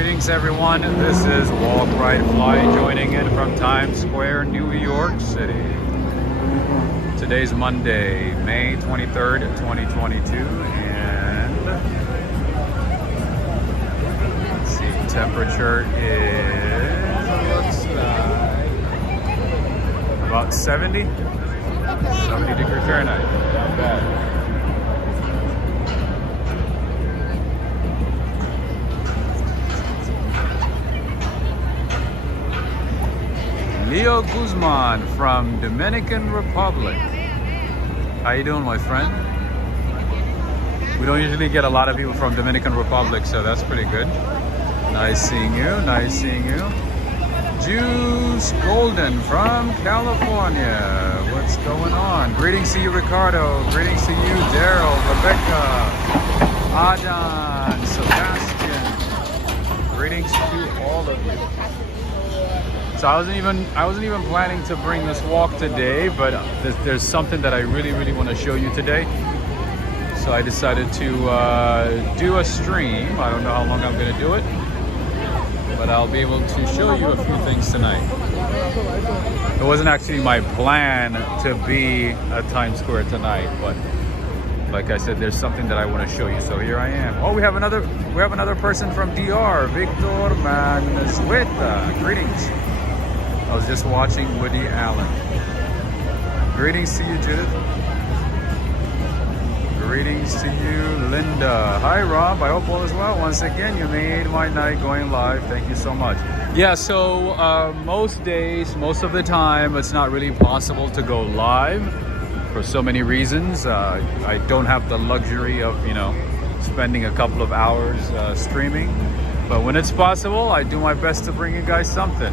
Greetings everyone, this is Walk, Ride, Fly joining in from Times Square, New York City. Today's Monday, May 23rd, 2022, and let's see, temperature is, looks like about 70 degrees Fahrenheit, not bad. Leo Guzman from Dominican Republic. How you doing, my friend? We don't usually get a lot of people from Dominican Republic, so that's pretty good. Nice seeing you, nice seeing you. Juice Golden from California. What's going on? Greetings to you, Ricardo. Greetings to you, Daryl, Rebecca, Adan, Sebastian. Greetings to all of you. So I wasn't even planning to bring this walk today, but there's something that I really want to show you today. So I decided to do a stream. I don't know how long I'm going to do it, but I'll be able to show you a few things tonight. It wasn't actually my plan to be at Times Square tonight, but like I said, there's something that I want to show you. So here I am. Oh, we have another person from DR, Victor Manzueta. Greetings. I was just watching Woody Allen. Greetings to you, Judith. Greetings to you, Linda. Hi, Rob. I hope all is well. Once again, you made my night going live. Thank you so much. Yeah, so most days, most of the time, it's not really possible to go live for so many reasons. I don't have the luxury of, spending a couple of hours streaming. But when it's possible, I do my best to bring you guys something.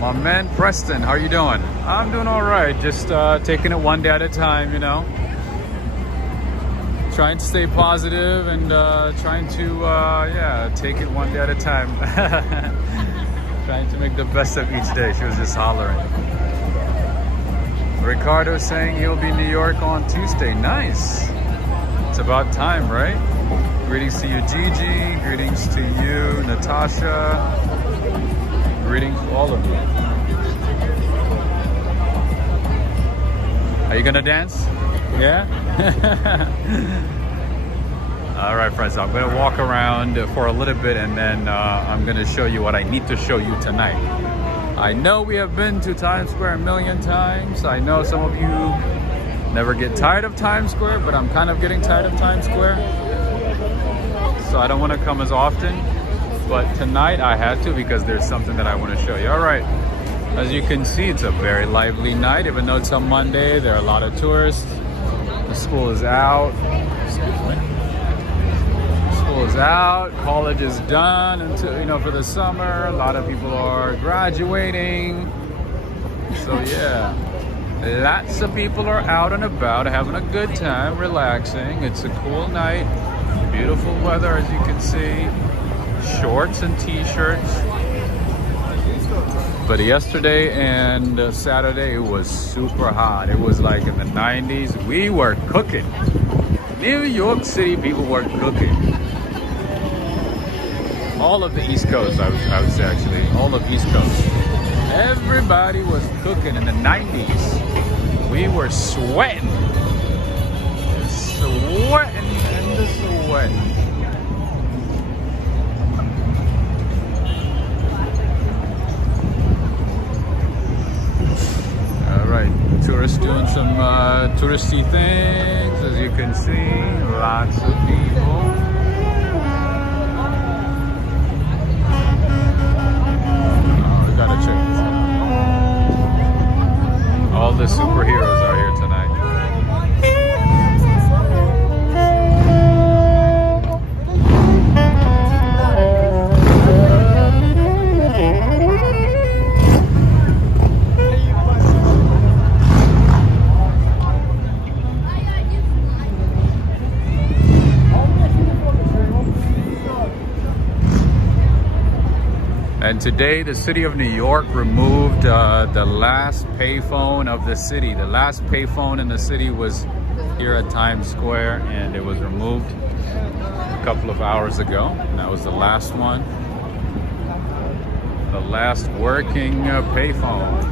My man Preston, how are you doing? I'm doing all right. Just taking it one day at a time, Trying to stay positive and trying to, take it one day at a time. Trying to make the best of each day. She was just hollering. Ricardo saying he'll be in New York on Tuesday. Nice. It's about time, right? Greetings to you, Gigi. Greetings to you, Natasha. Greetings to all of you. Are you gonna dance? Yeah? All right, friends, I'm gonna walk around for a little bit and then I'm gonna show you what I need to show you tonight. I know we have been to Times Square a million times. I know some of you never get tired of Times Square, but I'm kind of getting tired of Times Square. So I don't wanna come as often. But tonight I had to because there's something that I want to show you. All right, as you can see, it's a very lively night. Even though it's a Monday, there are a lot of tourists. The school is out. Excuse me. School is out. College is done until for the summer. A lot of people are graduating. So yeah, lots of people are out and about, having a good time, relaxing. It's a cool night. Beautiful weather, as you can see. Shorts and t-shirts. But yesterday and Saturday it was super hot. It was like in the 90s. We were cooking. New York City people were cooking. All of the East Coast, I would say, actually. All of East Coast. Everybody was cooking in the 90s. We were sweating. Sweating and the sweating. Tourists doing some touristy things, as you can see. Lots of people. Oh, we gotta check this out. All the superheroes are here tonight. And today, the city of New York removed the last payphone of the city. The last payphone in the city was here at Times Square, and it was removed. couple of hours ago. And that was the last one. The last working payphone.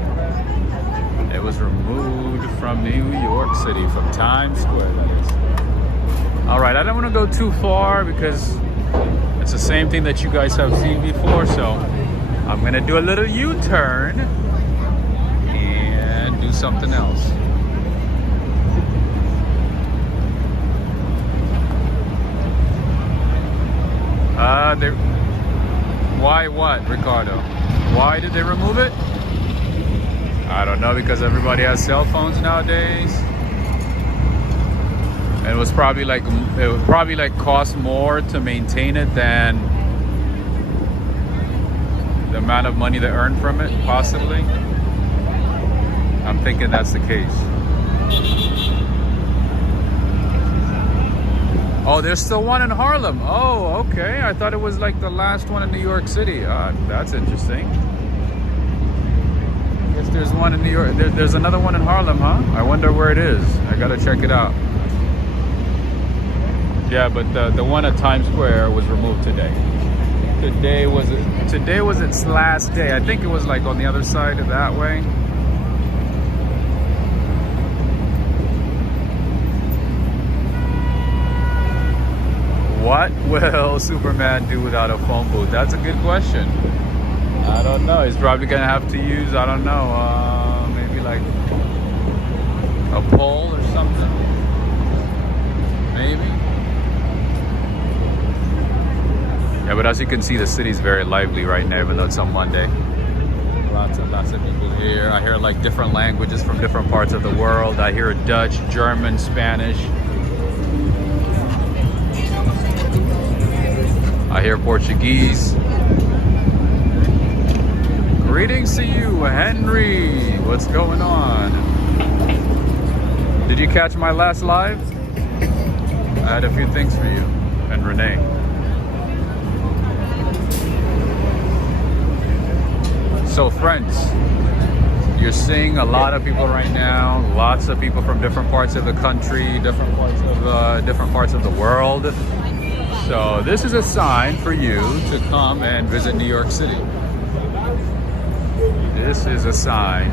It was removed from New York City, from Times Square, that is. All right, I don't want to go too far because it's the same thing that you guys have seen before. So I'm gonna do a little U-turn and do something else. Why what, Ricardo? Why did they remove it? I don't know, because everybody has cell phones nowadays. And it would probably cost more to maintain it than the amount of money they earn from it, possibly. I'm thinking that's the case. Oh, there's still one in Harlem. Oh, okay. I thought it was like the last one in New York City. That's interesting. I guess there's one in New York. There's another one in Harlem, huh? I wonder where it is. I gotta check it out. Yeah, but the one at Times Square was removed today. Today was its last day. I think it was like on the other side of that way. What will Superman do without a phone booth? That's a good question. I don't know. He's probably gonna have to use, I don't know, maybe like a pole or something. Maybe. Yeah, but as you can see, the city's very lively right now, even though it's on Monday. Lots and lots of people here. I hear like different languages from different parts of the world. I hear Dutch, German, Spanish. I hear Portuguese. Greetings to you, Henry. What's going on? Did you catch my last live? I had a few things for you and Renee. So friends, you're seeing a lot of people right now. Lots of people from different parts of the country, different parts of the world. So this is a sign for you to come and visit New York City. This is a sign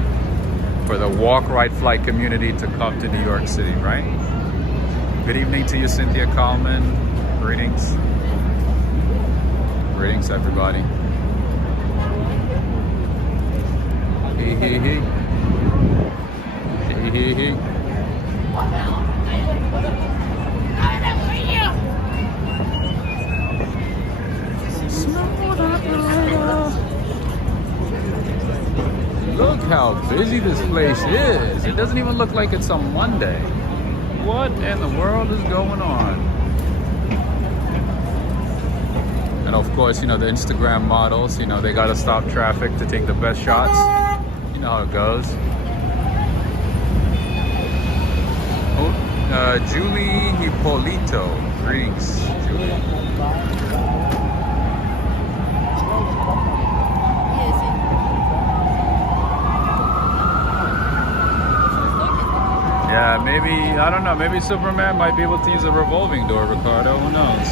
for the walk, ride, flight community to come to New York City, right? Good evening to you, Cynthia Coleman. Greetings. Greetings, everybody. Hee hee hee. Hee hee hee. Look how busy this place is. It doesn't even look like it's on Monday. What in the world is going on? And of course, you know, the Instagram models, you know, they gotta stop traffic to take the best shots. You know how it goes. Oh, Julie Hippolito. Greetings, Julie. Yeah, maybe, I don't know, maybe Superman might be able to use a revolving door, Ricardo, who knows?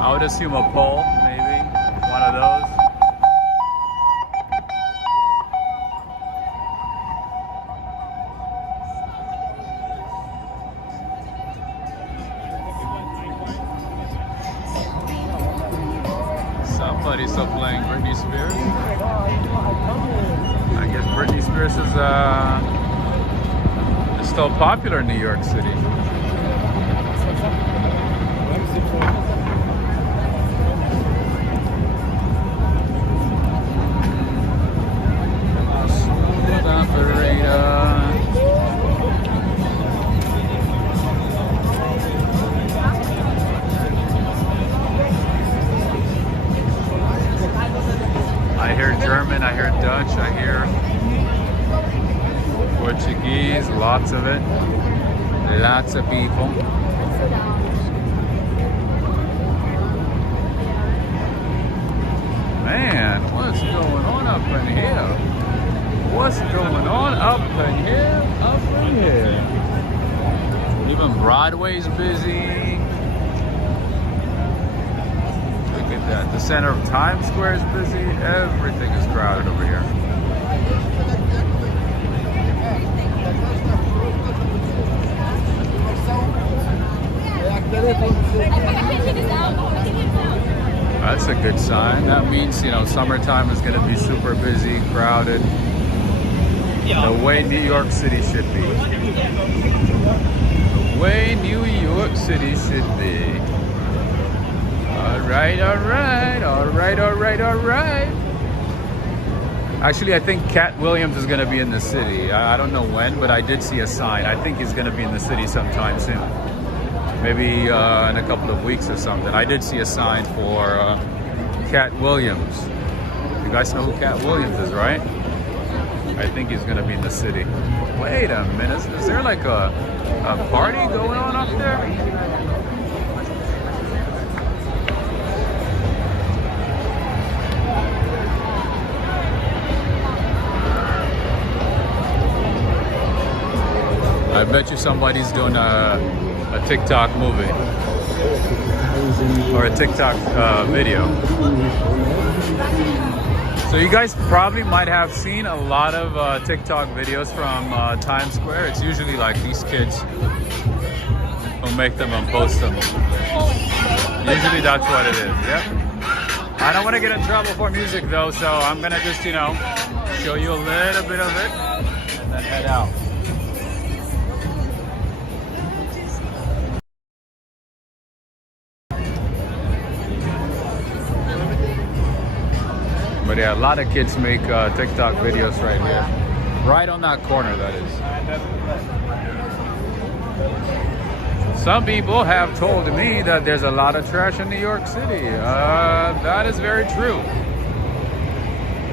I would assume a pole, maybe, one of those. Somebody's still playing Britney Spears. I guess Britney Spears is still popular in New York City. Smooth operator. I hear German, I hear Dutch, I hear Portuguese, lots of it. Lots of people. Man, what's going on up in here? What's going on up in here? Up in here. Even Broadway's busy. The center of Times Square is busy. Everything is crowded over here. That's a good sign. That means, you know, summertime is going to be super busy, crowded. The way New York City should be. The way New York City should be. Alright, alright, alright, alright, alright. Actually, I think Cat Williams is going to be in the city. I don't know when, but I did see a sign. I think he's going to be in the city sometime soon. Maybe in a couple of weeks or something. I did see a sign for Cat Williams. You guys know who Cat Williams is, right? I think he's going to be in the city. Wait a minute. Is there like a party going on up there? I bet you somebody's doing a TikTok movie or a TikTok video. So you guys probably might have seen a lot of TikTok videos from Times Square. It's usually like these kids who make them and post them. Usually that's what it is, yep. I don't want to get in trouble for music though, so I'm gonna just, you know, show you a little bit of it and then head out. But yeah, a lot of kids make TikTok videos right here. Right on that corner, that is. Some people have told me that there's a lot of trash in New York City. That is very true.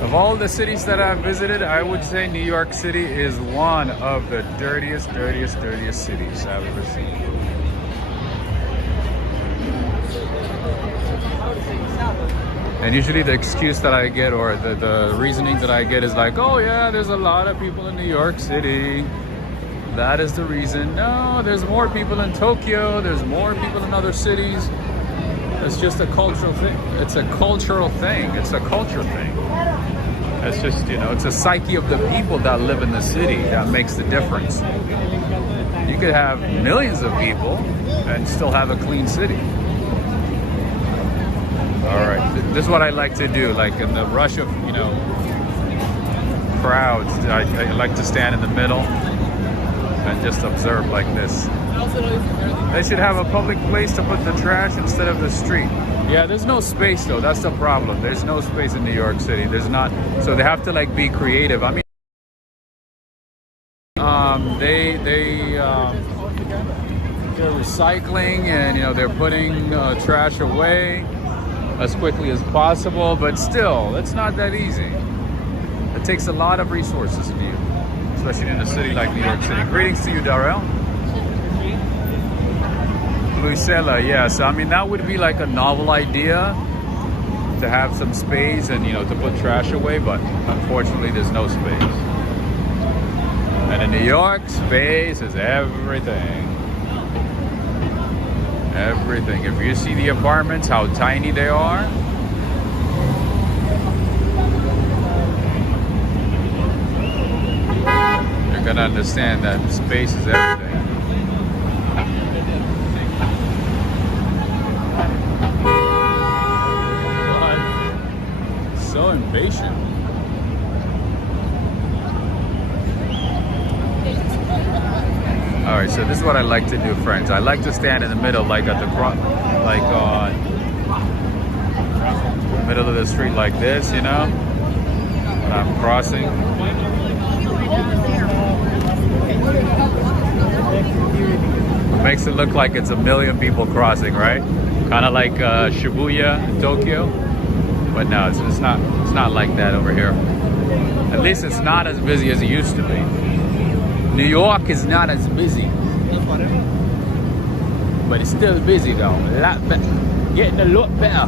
Of all the cities that I've visited, I would say New York City is one of the dirtiest cities I've ever seen. And usually the excuse that I get, or the reasoning that I get is like, oh yeah, there's a lot of people in New York City. That is the reason. No, there's more people in Tokyo. There's more people in other cities. It's just a cultural thing. It's a cultural thing. It's a culture thing. It's just, you know, it's a psyche of the people that live in the city that makes the difference. You could have millions of people and still have a clean city. All right, this is what I like to do. Like in the rush of, you know, crowds, I like to stand in the middle and just observe like this. They should have a public place to put the trash instead of the street. Yeah, there's no space though. That's the problem. There's no space in New York City. There's not. So they have to like be creative. I mean, they're recycling and, you know, they're putting trash away as quickly as possible, but still, it's not that easy. It takes a lot of resources to you, especially in a city like New York City. Greetings to you, Darrell. Luisela, yeah, so I mean, that would be like a novel idea to have some space and, you know, to put trash away, but unfortunately there's no space. And in New York, space is everything. Everything. If you see the apartments, how tiny they are. You're gonna understand that space is everything. What? So impatient. All right, so this is what I like to do, friends. I like to stand in the middle, like at the front, like on the middle of the street, like this, you know, when I'm crossing. It makes it look like it's a million people crossing, right? Kind of like Shibuya in Tokyo, but no, it's not like that over here. At least it's not as busy as it used to be. New York is not as busy, but it's still busy though. A lot better. Getting a lot better.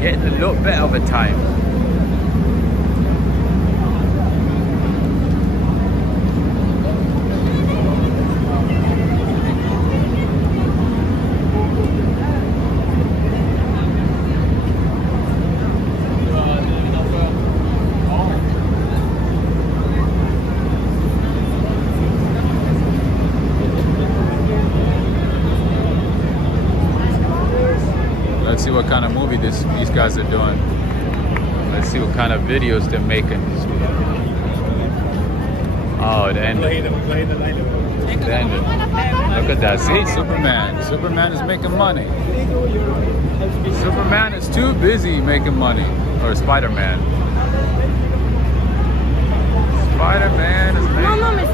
Getting a lot better over time. let's see what kind of movie these guys are doing. Let's see what kind of videos they're making. Oh, it ended. It ended. Look at that. See, Superman. Superman is making money. Superman is too busy making money. Or Spider-Man. Spider-Man is making money.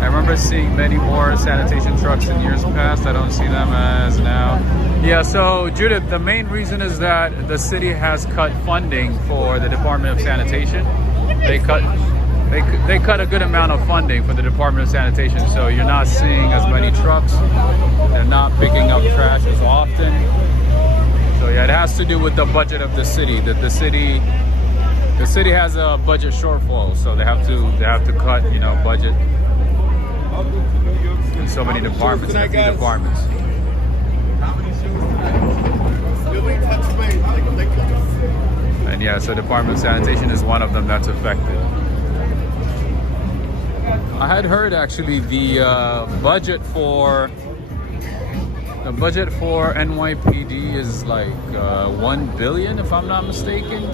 I remember seeing many more sanitation trucks in years past. I don't see them as now. Yeah, so Judith, the main reason is that the city has cut funding for the Department of Sanitation. They cut a good amount of funding for the Department of Sanitation, so you're not seeing as many trucks. They're not picking up trash as often. So yeah, it has to do with the budget of the city. That the city has a budget shortfall, so they have to cut, you know, budget in so many departments, in a few departments. And yeah, so Department of Sanitation is one of them that's affected. I had heard actually the budget for NYPD is like 1 billion, if I'm not mistaken.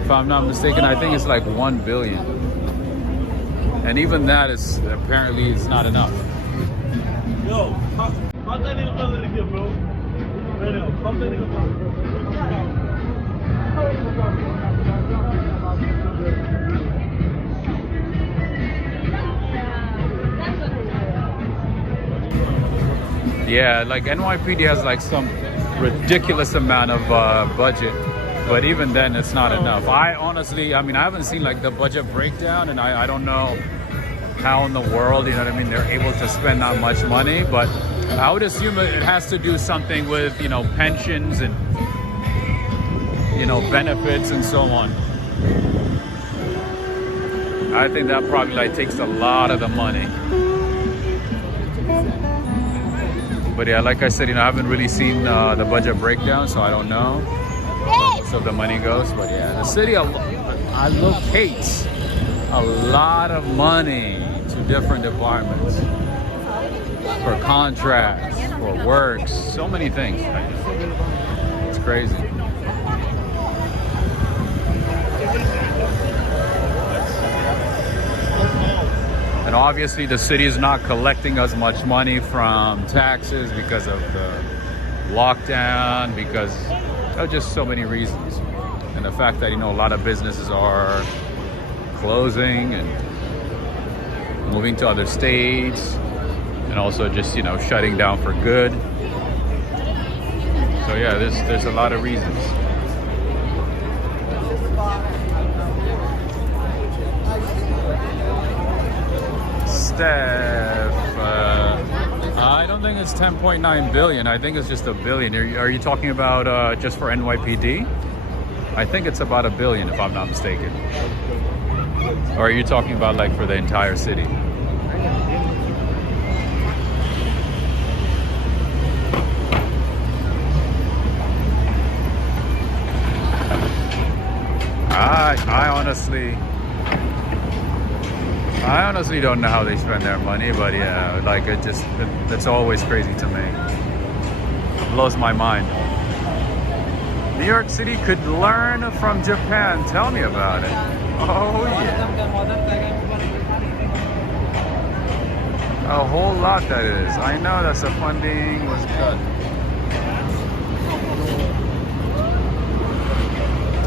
If I'm not mistaken, I think it's like 1 billion. And even that is apparently it's not enough. Yo, yeah, like NYPD has like some ridiculous amount of budget, but even then it's not enough. I honestly, I mean, I haven't seen like the budget breakdown, and I don't know how in the world, you know what I mean, they're able to spend that much money, but I would assume it has to do something with, you know, pensions and, you know, benefits and so on. I think that probably like takes a lot of the money. But yeah, like I said, you know, I haven't really seen the budget breakdown, so I don't know where most of the money goes. But yeah, the city allocates a lot of money to different departments for contracts, for works, so many things. It's crazy. And obviously the city is not collecting as much money from taxes because of the lockdown, because of just so many reasons. And the fact that, you know, a lot of businesses are closing and moving to other states, and also just, you know, shutting down for good. So yeah, there's a lot of reasons. Steph, I don't think it's 10.9 billion. I think it's just a billion. Are you talking about just for NYPD? I think it's about $1 billion, if I'm not mistaken. Or are you talking about like for the entire city? I honestly don't know how they spend their money, but yeah, like it's always crazy to me. It blows my mind. New York City could learn from Japan. Tell me about it. Oh yeah. A whole lot, that is. I know that the funding was cut.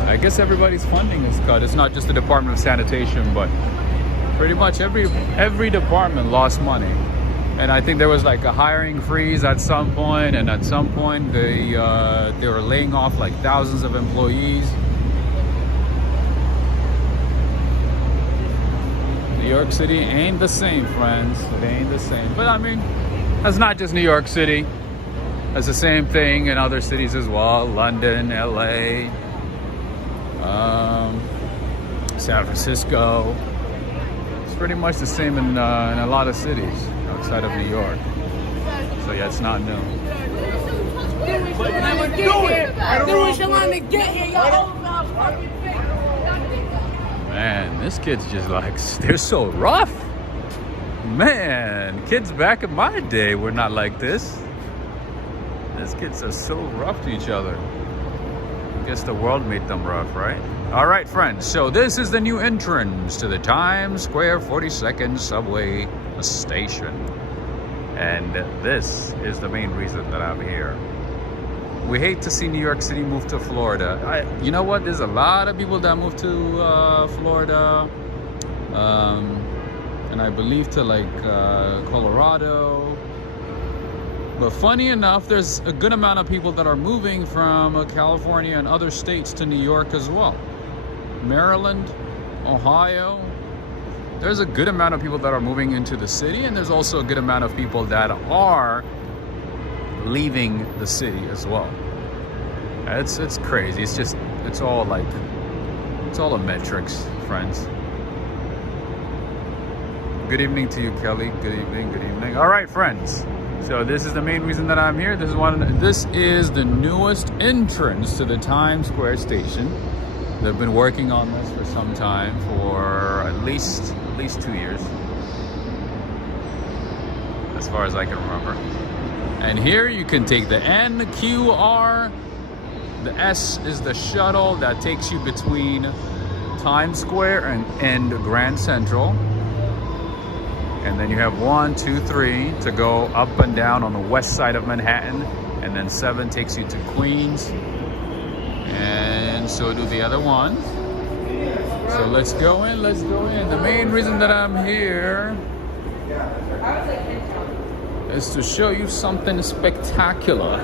I guess everybody's funding is cut. It's not just the Department of Sanitation, but pretty much every department lost money. And I think there was like a hiring freeze at some point, and at some point they were laying off like thousands of employees. New York City ain't the same, friends. It ain't the same. But I mean, that's not just New York City. That's the same thing in other cities as well. London, LA, San Francisco. It's pretty much the same in a lot of cities outside of New York. So yeah, it's not new. Man, this kid's just like, they're so rough. Man, kids back in my day were not like this. These kids are so rough to each other. I guess the world made them rough, right? All right, friends. So this is the new entrance to the Times Square 42nd subway station. And this is the main reason that I'm here. We hate to see New York City move to Florida. You know what? There's a lot of people that move to Florida. And I believe to like Colorado. But funny enough, there's a good amount of people that are moving from California and other states to New York as well. Maryland, Ohio. There's a good amount of people that are moving into the city, and there's also a good amount of people that are leaving the city as well. It's crazy. It's all a metrics, friends. Good evening to you, Kelly. Good evening, good evening. All right, friends. So this is the main reason that I'm here. This is the newest entrance to the Times Square station. They've been working on this for some time, for at least 2 years, as far as I can remember. And here you can take the NQR. The S is the shuttle that takes you between Times Square and Grand Central. And then you have 1, 2, 3 to go up and down on the west side of Manhattan. And then 7 takes you to Queens. And so do the other ones. So let's go in, let's go in. The main reason that I'm here is to show you something spectacular.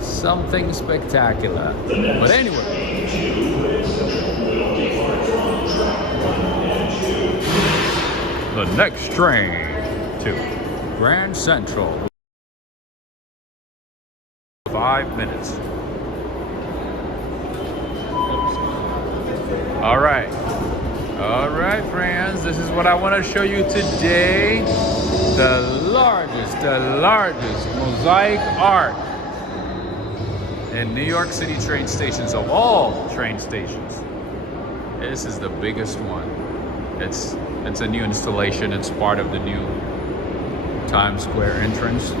Something spectacular. But anyway. The next train to Grand Central. 5 minutes. All right, friends. This is what I want to show you today. The largest mosaic art in New York City train stations, of all train stations. This is the biggest one. It's a new installation. It's part of the new Times Square entrance.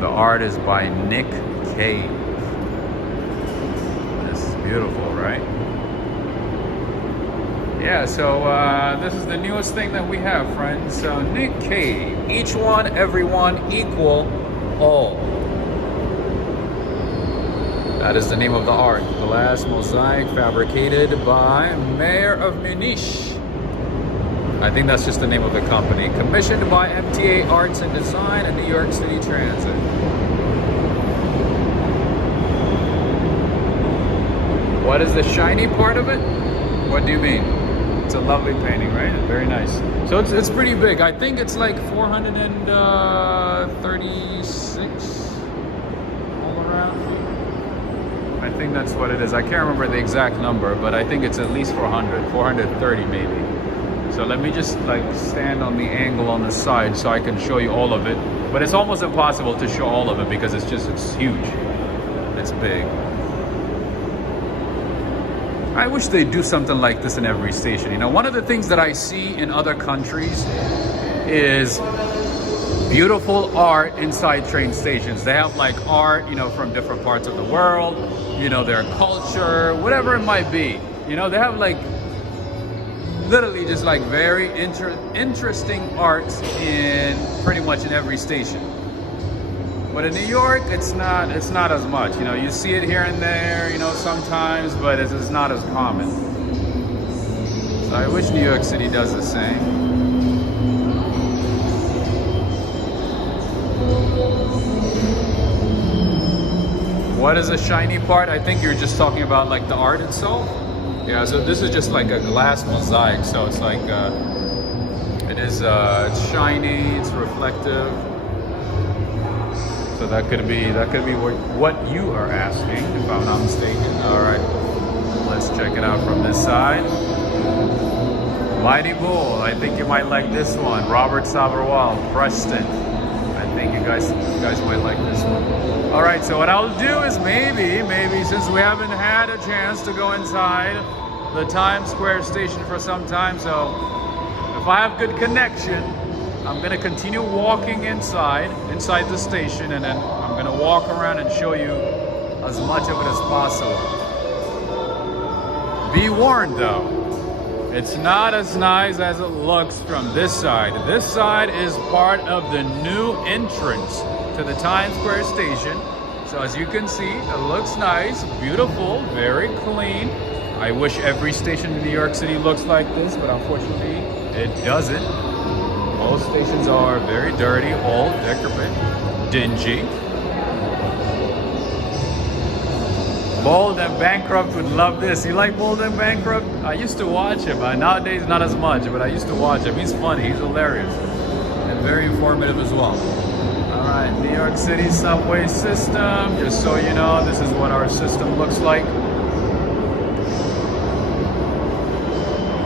The art is by Nick Cave. This is beautiful, right? Yeah, so this is the newest thing that we have, friends. So Nick Cave, each one, everyone, equal, all. That is the name of the art. Glass mosaic fabricated by Mayor of Munich. I think that's just the name of the company. Commissioned by MTA Arts and Design and New York City Transit. What is the shiny part of it? What do you mean? It's a lovely painting, right? Very nice. So it's pretty big. I think it's like 436 all around. I think that's what it is. I can't remember the exact number, but I think it's at least 430 maybe. So let me just like stand on the angle on the side so I can show you all of it. But it's almost impossible to show all of it because it's huge. It's big. I wish they'd do something like this in every station. You know, one of the things that I see in other countries is beautiful art inside train stations. They have like art, you know, from different parts of the world, you know, their culture, whatever it might be. You know, they have like literally just like very interesting arts in pretty much in every station. But in New York, it's not as much. You know, you see it here and there, you know, sometimes, but it's not as common. So I wish New York City does the same. What is the shiny part? I think you're just talking about like the art itself. Yeah, so this is just like a glass mosaic. So it's like, it's shiny, it's reflective. So that could be what you are asking, if I'm not mistaken. All right, let's check it out from this side. Mighty Bull, I think you might like this one. Robert Savarwal, Preston. I You guys might like this one. All right, so what I'll do is maybe since we haven't had a chance to go inside the Times Square station for some time, so if I have good connection, I'm gonna continue walking inside the station, and then I'm gonna walk around and show you as much of it as possible. Be warned though, it's not as nice as it looks from this side. This side is part of the new entrance to the Times Square station. So as you can see, it looks nice, beautiful, very clean. I wish every station in New York City looks like this, but unfortunately it doesn't. Most stations are very dirty, old, decrepit, dingy. Bold and Bankrupt would love this. You like Bold and Bankrupt? I used to watch him. Nowadays, not as much, but I used to watch him. He's funny. He's hilarious. And very informative as well. All right, New York City subway system. Just so you know, this is what our system looks like.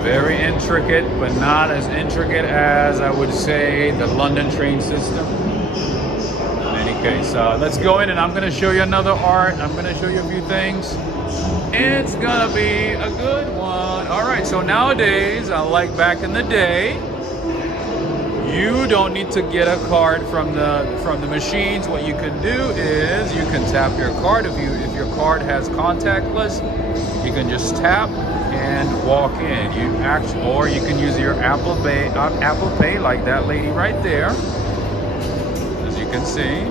Very intricate, but not as intricate as, I would say, the London train system. Okay, so let's go in and I'm gonna show you another art. I'm gonna show you a few things. It's gonna be a good one. All right, so nowadays, unlike back in the day, you don't need to get a card from the machines. What you can do is you can tap your card. If your card has contactless, you can just tap and walk in. Or you can use your Apple Pay like that lady right there. As you can see.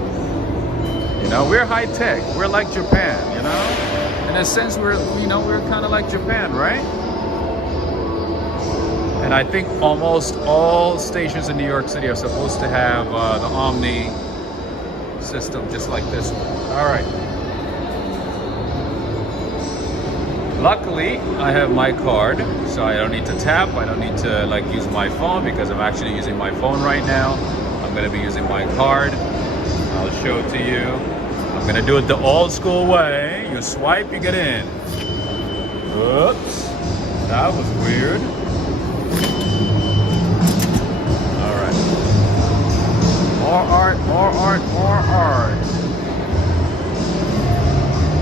You know, we're high tech. We're like Japan, you know? In a sense, we're kind of like Japan, right? And I think almost all stations in New York City are supposed to have the Omni system, just like this one. All right. Luckily, I have my card, so I don't need to tap. I don't need to like use my phone because I'm actually using my phone right now. I'm gonna be using my card. I'll show it to you. I'm gonna do it the old school way. You swipe, you get in. Oops, that was weird. All right. More art, more art, more art.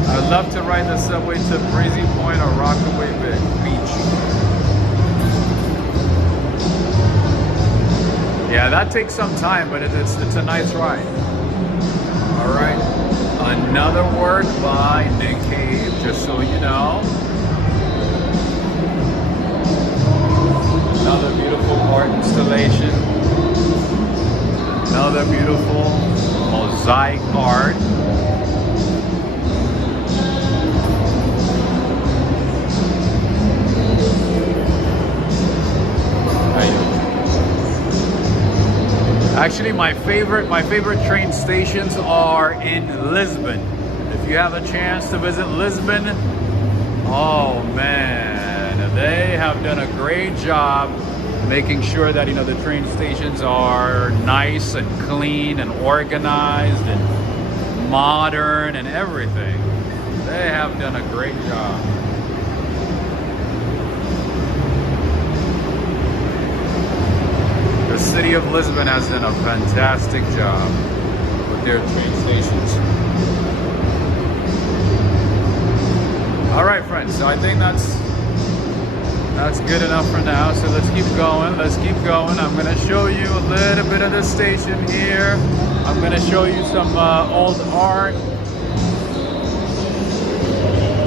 I'd love to ride the subway to Breezy Point or Rockaway Beach. Yeah, that takes some time, but it's a nice ride. All right, another work by Nick Cave, just so you know. Another beautiful art installation. Another beautiful mosaic art. Actually, my favorite train stations are in Lisbon. If you have a chance to visit Lisbon, oh man, they have done a great job making sure that, you know, the train stations are nice and clean and organized and modern and everything. They have done a great job. The city of Lisbon has done a fantastic job with their train stations. All right, friends, so I think that's good enough for now. So let's keep going. Let's keep going. I'm going to show you a little bit of the station here. I'm going to show you some old art,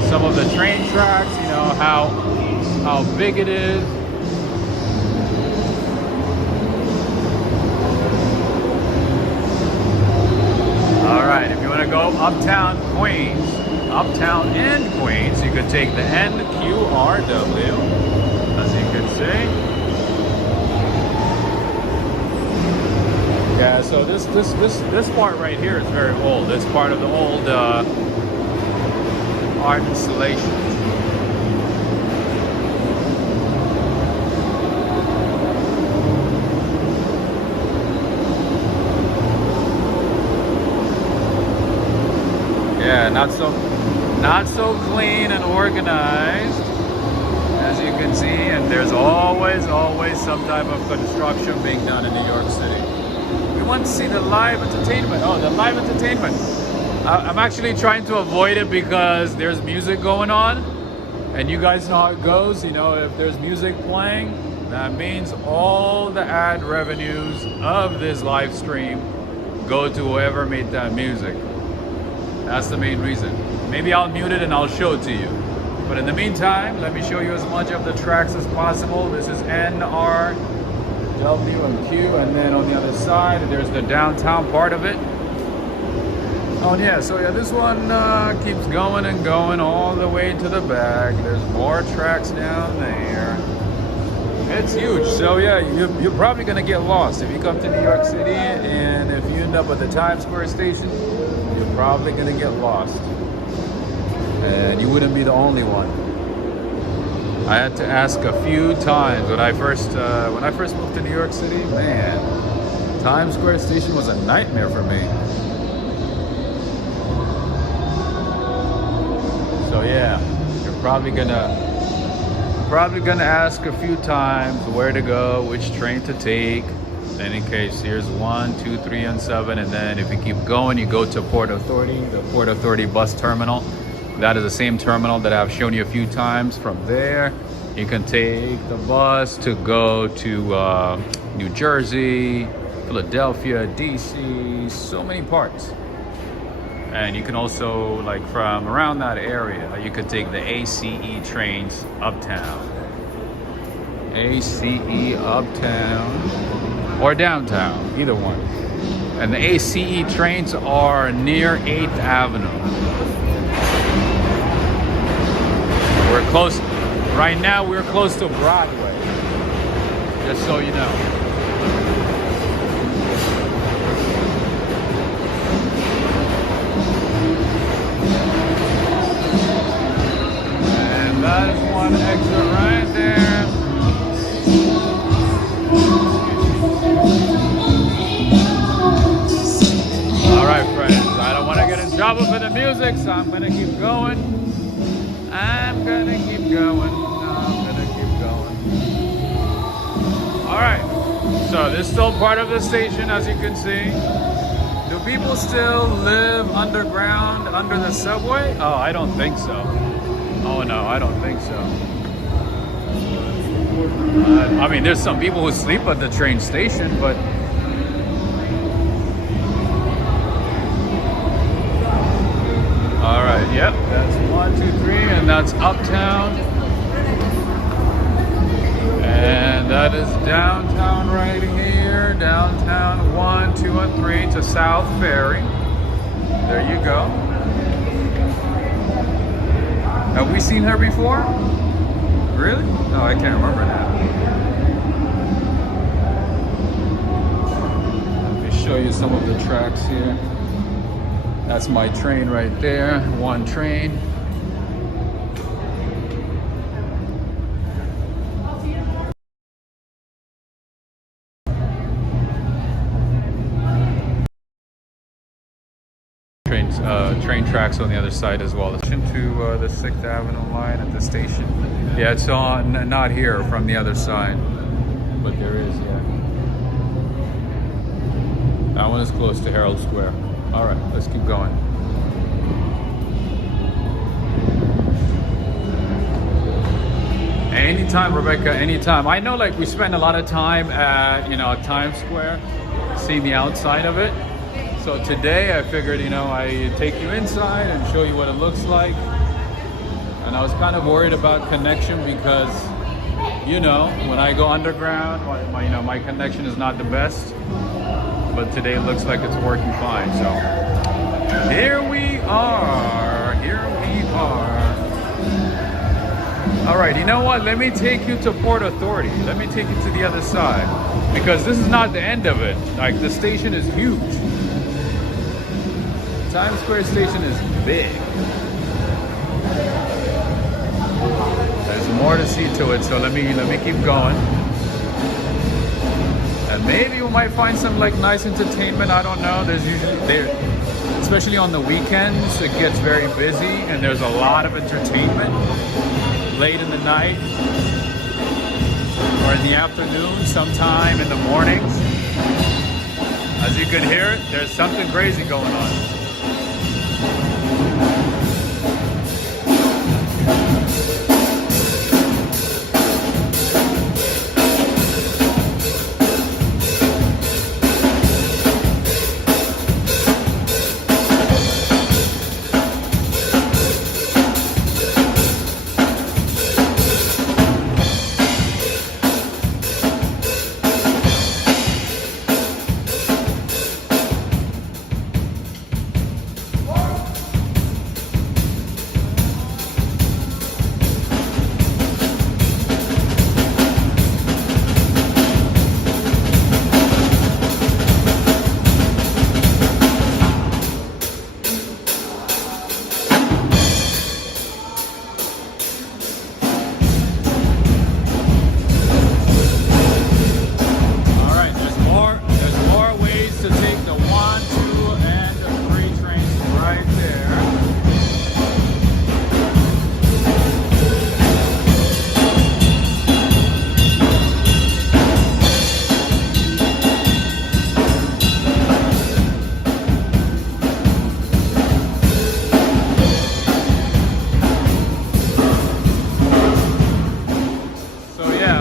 some of the train tracks. You know how big it is. All right, if you want to go uptown and Queens, you could take the NQRW, as you can see. Yeah, so this part right here is very old. It's part of the old art installation. Yeah, not so clean and organized, as you can see, and there's always some type of construction being done in New York City. We want to see the live entertainment. Oh, the live entertainment. I'm actually trying to avoid it because there's music going on. And you guys know how it goes. You know, if there's music playing, that means all the ad revenues of this live stream go to whoever made that music. That's the main reason. Maybe I'll mute it and I'll show it to you. But in the meantime, let me show you as much of the tracks as possible. This is N, R, W, and Q. And then on the other side, there's the downtown part of it. Oh yeah, so yeah, this one keeps going and going all the way to the back. There's more tracks down there. It's huge. So yeah, you're probably gonna get lost if you come to New York City, and if you end up at the Times Square station, you're probably gonna get lost. And you wouldn't be the only one. I had to ask a few times when I first moved to New York City. Man, Times Square station was a nightmare for me. So yeah, you're probably gonna ask a few times where to go, which train to take. In any case, here's 1, 2, 3, and 7, and then if you keep going, you go to Port Authority, the Port Authority bus terminal. That is the same terminal that I've shown you a few times. From there, you can take the bus to go to New Jersey, Philadelphia, DC, so many parts. And you can also, like from around that area, you could take the ACE trains uptown. ACE uptown or downtown, either one. And the ACE trains are near 8th Avenue. We're close, right now we're close to Broadway, just so you know. And that is one exit right there. All right, friends, I don't want to get in trouble for the music, so I'm going to keep going. I'm gonna keep going. All right, so this is still part of the station, as you can see. Do people still live underground under the subway? Oh, I don't think so. Oh no, I don't think so. I mean, there's some people who sleep at the train station, but all right, yep, that's 1, 2, 3, and that's uptown. And that is downtown right here. Downtown 1, 2, and 3 to South Ferry. There you go. Have we seen her before? Really? No, I can't remember now. Let me show you some of the tracks here. That's my train right there, one train. Train tracks on the other side as well. To the 6th Avenue line at the station. Yeah, it's on, not here, from the other side. But there is, yeah. That one is close to Herald Square. All right, let's keep going. Anytime, Rebecca, anytime. I know, like, we spend a lot of time at, Times Square, seeing the outside of it. So today I figured, I take you inside and show you what it looks like. And I was kind of worried about connection because, when I go underground, my connection is not the best. But today it looks like it's working fine. So here we are. All right, you know what? Let me take you to Port Authority. Let me take you to the other side, because this is not the end of it. Like, the station is huge. Times Square station is big. There's more to see to it, so let me keep going. And maybe we might find some nice entertainment. I don't know. There's usually especially on the weekends, it gets very busy and there's a lot of entertainment late in the night or in the afternoon, sometime in the mornings. can hear it, there's something crazy going on.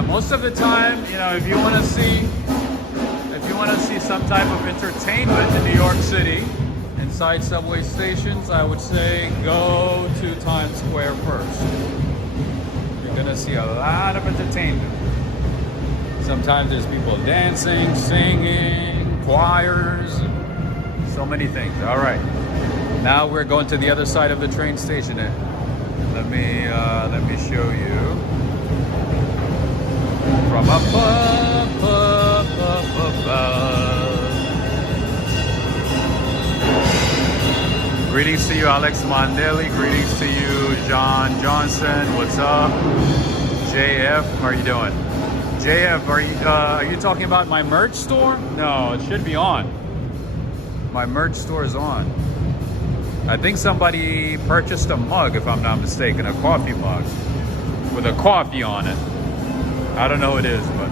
Most of the time, you know, if you want to see some type of entertainment in New York City, inside subway stations, I would say go to Times Square first. You're gonna see a lot of entertainment. Sometimes there's people dancing, singing, choirs, so many things. All right, now we're going to the other side of the train station. Let me show you. From above. Greetings to you, Alex Mondelli. Greetings to you, John Johnson. What's up? JF, how are you doing? JF, are you talking about my merch store? No, it should be on. My merch store is on. I think somebody purchased a mug, if I'm not mistaken, a coffee mug with a coffee on it. I don't know who it is, but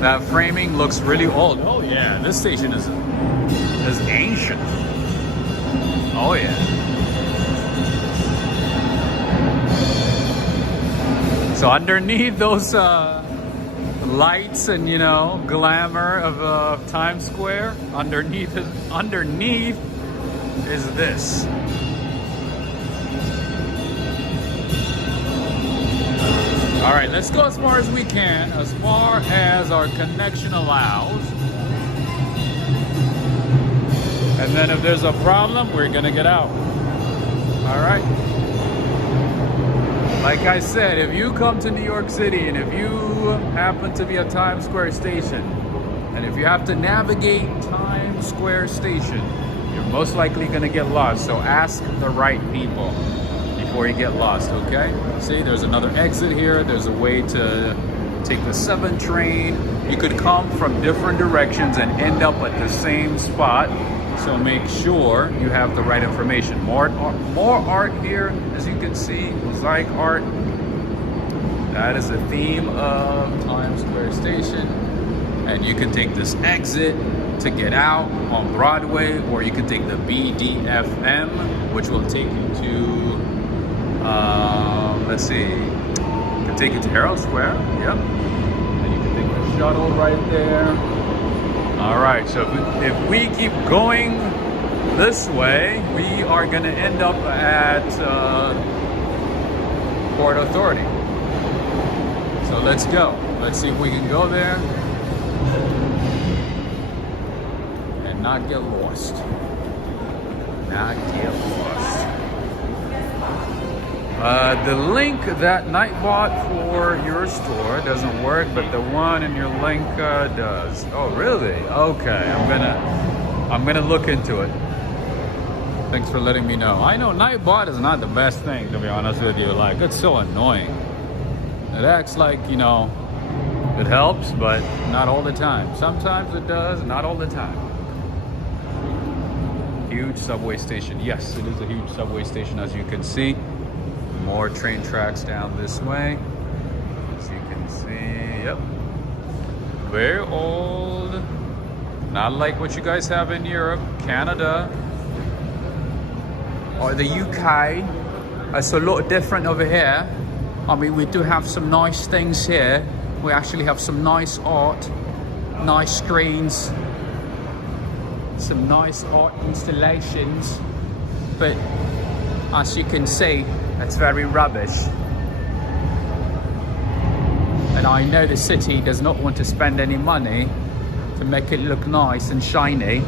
that framing looks really old. Oh yeah, this station is ancient. Oh yeah. So underneath those lights and, you know, glamour of Times Square, underneath is this. All right, let's go as far as we can, as far as our connection allows. And then if there's a problem, we're gonna get out. All right. Like I said, if you come to New York City and if you happen to be at Times Square Station, and if you have to navigate Times Square Station, you're most likely gonna get lost. So ask the right people before you get lost, okay? See, there's another exit here. There's a way to take the 7 train. You could come from different directions and end up at the same spot. So make sure you have the right information. More art here, as you can see, mosaic art. That is the theme of Times Square Station. And you can take this exit to get out on Broadway, or you can take the BDFM, which will take you to let's see, you can take it to Herald Square, yep. And you can take the shuttle right there. All right, so if we keep going this way, we are gonna end up at Port Authority. So let's go. Let's see if we can go there and not get lost. Not get lost. The link that Nightbot for your store doesn't work, but the one in your link does. Oh, really? Okay, I'm gonna look into it. Thanks for letting me know. I know Nightbot is not the best thing, to be honest with you. Like, it's so annoying. It acts like, you know, it helps, but not all the time. Sometimes it does, not all the time. Huge subway station. Yes, it is a huge subway station, as you can see. More train tracks down this way, as you can see. Yep. Very old. Not like what you guys have in Europe, Canada, or the UK. It's a lot different over here. I mean, we do have some nice things here. We actually have some nice art, nice screens, some nice art installations. But as you can see, it's very rubbish. And I know the city does not want to spend any money to make it look nice and shiny.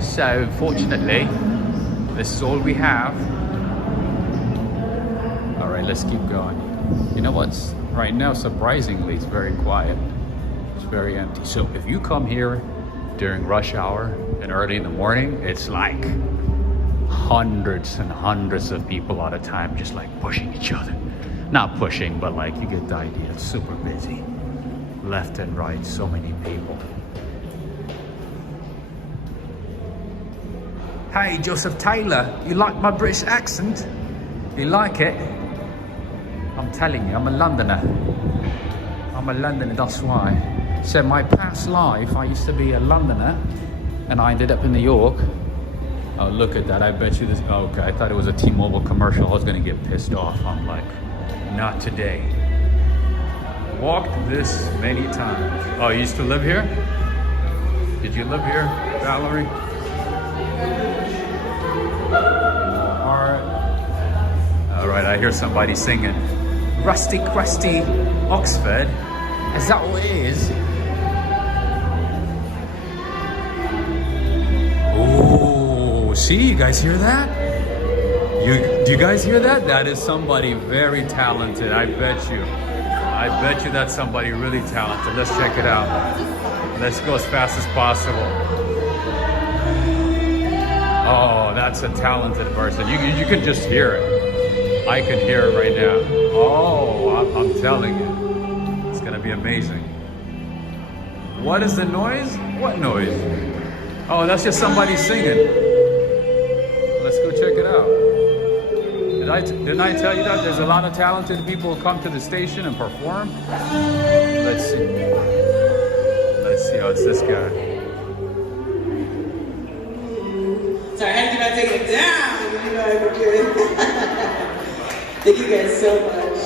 So fortunately, this is all we have. All right, let's keep going. You know what's right now, surprisingly, it's very quiet. It's very empty. So if you come here during rush hour and early in the morning, it's like hundreds and hundreds of people at a time, just like pushing each other. Not pushing, but like you get the idea. It's super busy. Left and right, so many people. Hey, Joseph Taylor, you like my British accent? You like it? I'm telling you, I'm a Londoner. I'm a Londoner, that's why. So my past life, I used to be a Londoner, and I ended up in New York. Oh, look at that, I bet you this, oh, okay, I thought it was a T-Mobile commercial. I was gonna get pissed off. I'm like, not today. Walked this many times. Oh, you used to live here? Did you live here, Valerie? All right, I hear somebody singing. Rusty, crusty Oxford. Is that what it is? Oh, see, you guys hear that? Do you guys hear that? That is somebody very talented, I bet you. I bet you that's somebody really talented. Let's check it out. Let's go as fast as possible. Oh, that's a talented person. You can just hear it. I can hear it right now. Oh, I'm telling you. It's gonna be amazing. What is the noise? What noise? Oh, that's just somebody singing. Let's go check it out. Didn't I tell you that there's a lot of talented people who come to the station and perform? Let's see. Let's see. Oh, it's this guy. Sorry, I had to not take it down. You know, I'm good. Thank you guys so much.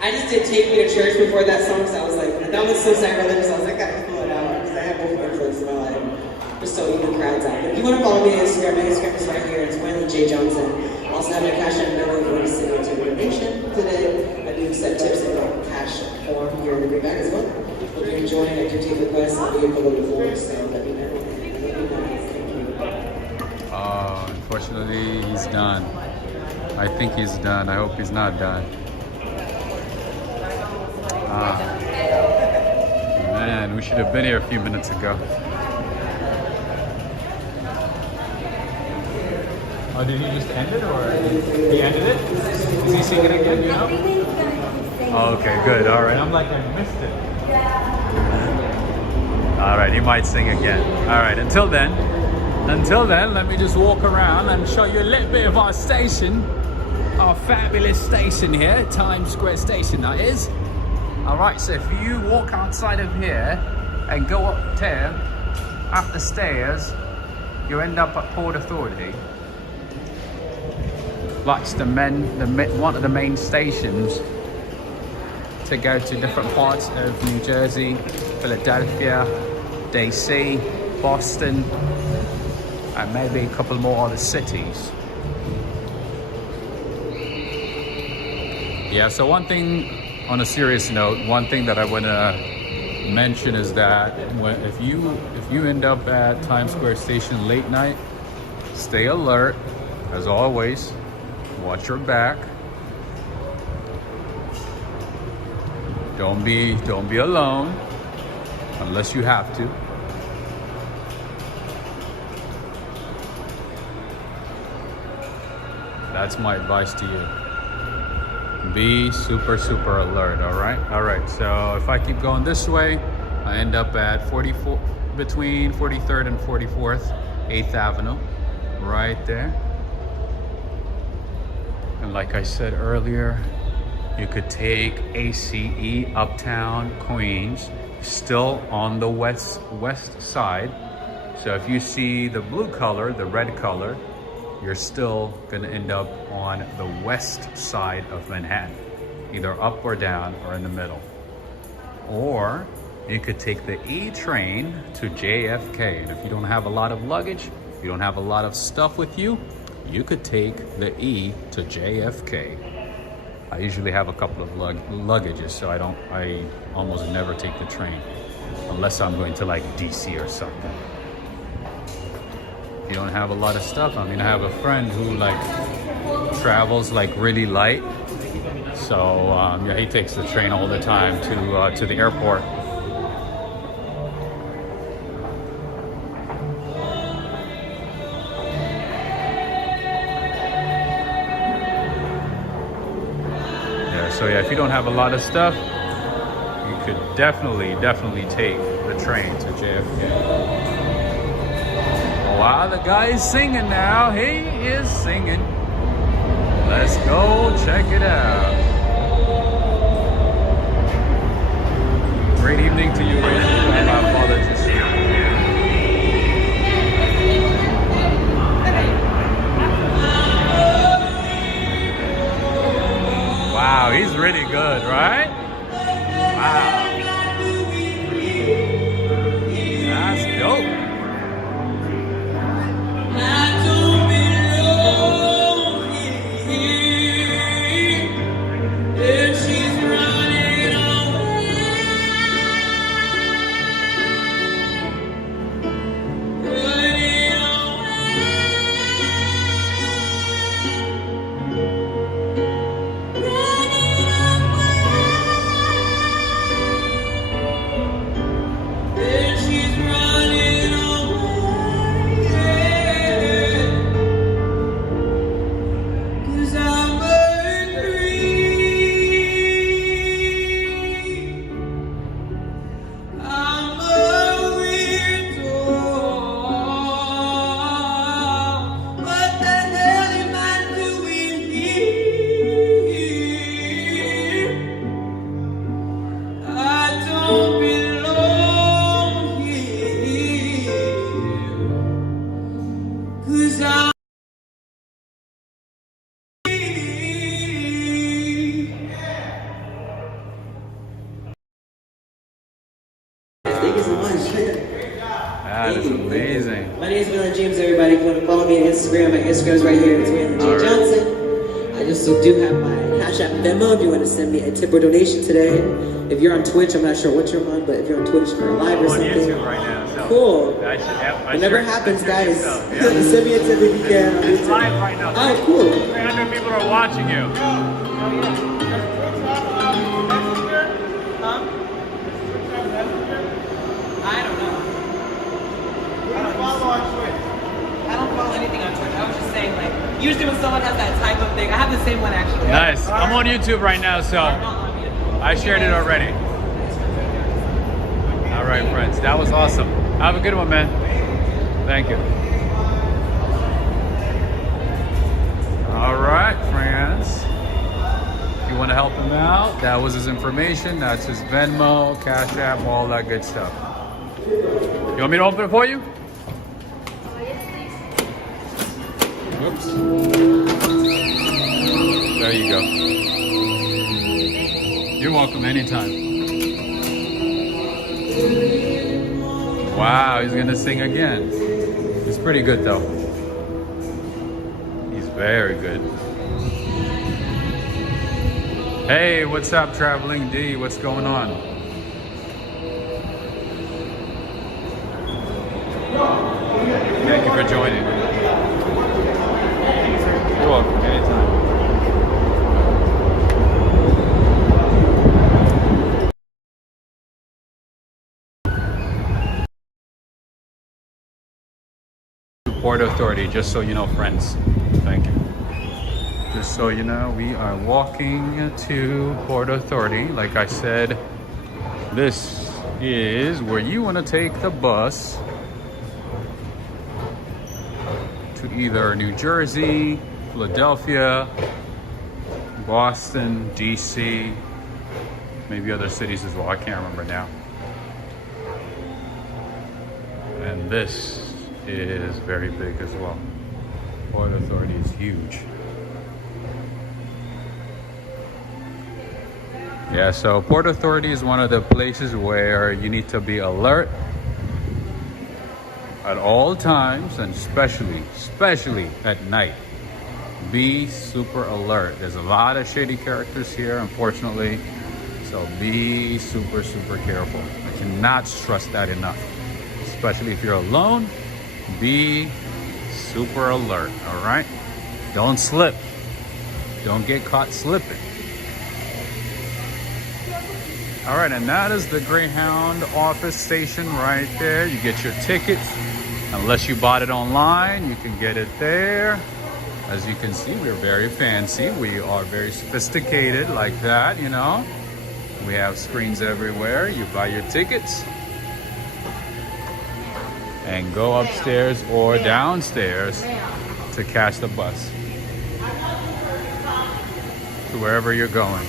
I just did Take Me to Church before that song, so I was like, that was so sacrilegious. I was like, I gotta pull it out because I have both my friends in my life. Just so you can crowds out. If you want to follow me on Instagram, my Instagram is right here. It's Wendy J. Johnson. Also have my cash app number for listening to innovation today. I do accept tips in cash form here in the greenback as well. Hope you're enjoying. I do take requests. I'll be uploading forms, so let me know. Thank you. Unfortunately, he's done. I think he's done. I hope he's not done. Man, we should have been here a few minutes ago. Oh, did he just end it, or he ended it? Is he singing again, you know? Oh, okay, good, all right. I'm like, I missed it. All right, he might sing again. All right, until then, let me just walk around and show you a little bit of our station, our fabulous station here, Times Square Station, that is. All right, so if you walk outside of here and go up there, up the stairs, you end up at Port Authority. That's one of the main stations to go to different parts of New Jersey, Philadelphia, DC, Boston, and maybe a couple more other cities. Yeah, so one thing, on a serious note, one thing that I want to mention is that if you end up at Times Square Station late night, stay alert, as always. Watch your back. Don't be alone unless you have to. That's my advice to you. Be super alert, all right? So if I keep going this way, I end up at between 43rd and 44th, 8th Avenue, right there. And like I said earlier, You could take ACE, Uptown, Queens, still on the west side. So if you see the blue color, the red color, you're still gonna end up on the west side of Manhattan, either up or down or in the middle. Or you could take the E train to JFK. And if you don't have a lot of luggage, if you don't have a lot of stuff with you, you could take the E to JFK. I usually have a couple of luggages, so I almost never take the train unless I'm going to like DC or something. If you don't have a lot of stuff, I mean, I have a friend who like travels like really light. So yeah, he takes the train all the time to the airport. So yeah, if you don't have a lot of stuff, you could definitely take the train to JFK. Wow, the guy is singing now. He is singing. Let's go check it out. Great evening to you, ladies and my apologies. Wow, he's really good, right? Wow. That's dope. That is amazing. My name is James, everybody. If you want to follow me on Instagram, my Instagram's right here. It's Randall J. Johnson. I just do have my Cash App Venmo if you want to send me a tip or donation today. If you're on Twitch, I'm not sure what you're on, but if you're on Twitch for a live or something. I'm on YouTube right now. So cool. It never happens, guys. Yeah. Send me a tip if you can. It's live right now. Alright, cool. 300 people are watching you. I don't know. I don't follow anything on Twitch. I was just saying, like, usually when someone has that type of thing, I have the same one actually. Nice. I'm on YouTube right now, so I shared it already. All right, friends. That was awesome. Have a good one, man. Thank you. All right, friends. If you want to help him out, that was his information. That's his Venmo, Cash App, all that good stuff. You want me to open it for you? Whoops. There you go. You're welcome anytime. Wow, he's gonna sing again. He's pretty good though. He's very good. Hey, what's up, Traveling D? What's going on? Thank you for joining. You're welcome, anytime. Port Authority, just so you know, friends. Thank you. Just so you know, we are walking to Port Authority. Like I said, this is where you want to take the bus to either New Jersey, Philadelphia, Boston, DC, maybe other cities as well. I can't remember now. And this is very big as well. Port Authority is huge. Yeah, so Port Authority is one of the places where you need to be alert at all times, and especially at night. Be super alert. There's a lot of shady characters here, unfortunately. So be super careful. I cannot stress that enough. Especially if you're alone, be super alert, all right? Don't slip. Don't get caught slipping. All right, and that is the Greyhound office station right there. You get your tickets. Unless you bought it online, you can get it there. As you can see, we're very fancy. We are very sophisticated like that, you know. We have screens everywhere. You buy your tickets and go upstairs or downstairs to catch the bus to wherever you're going.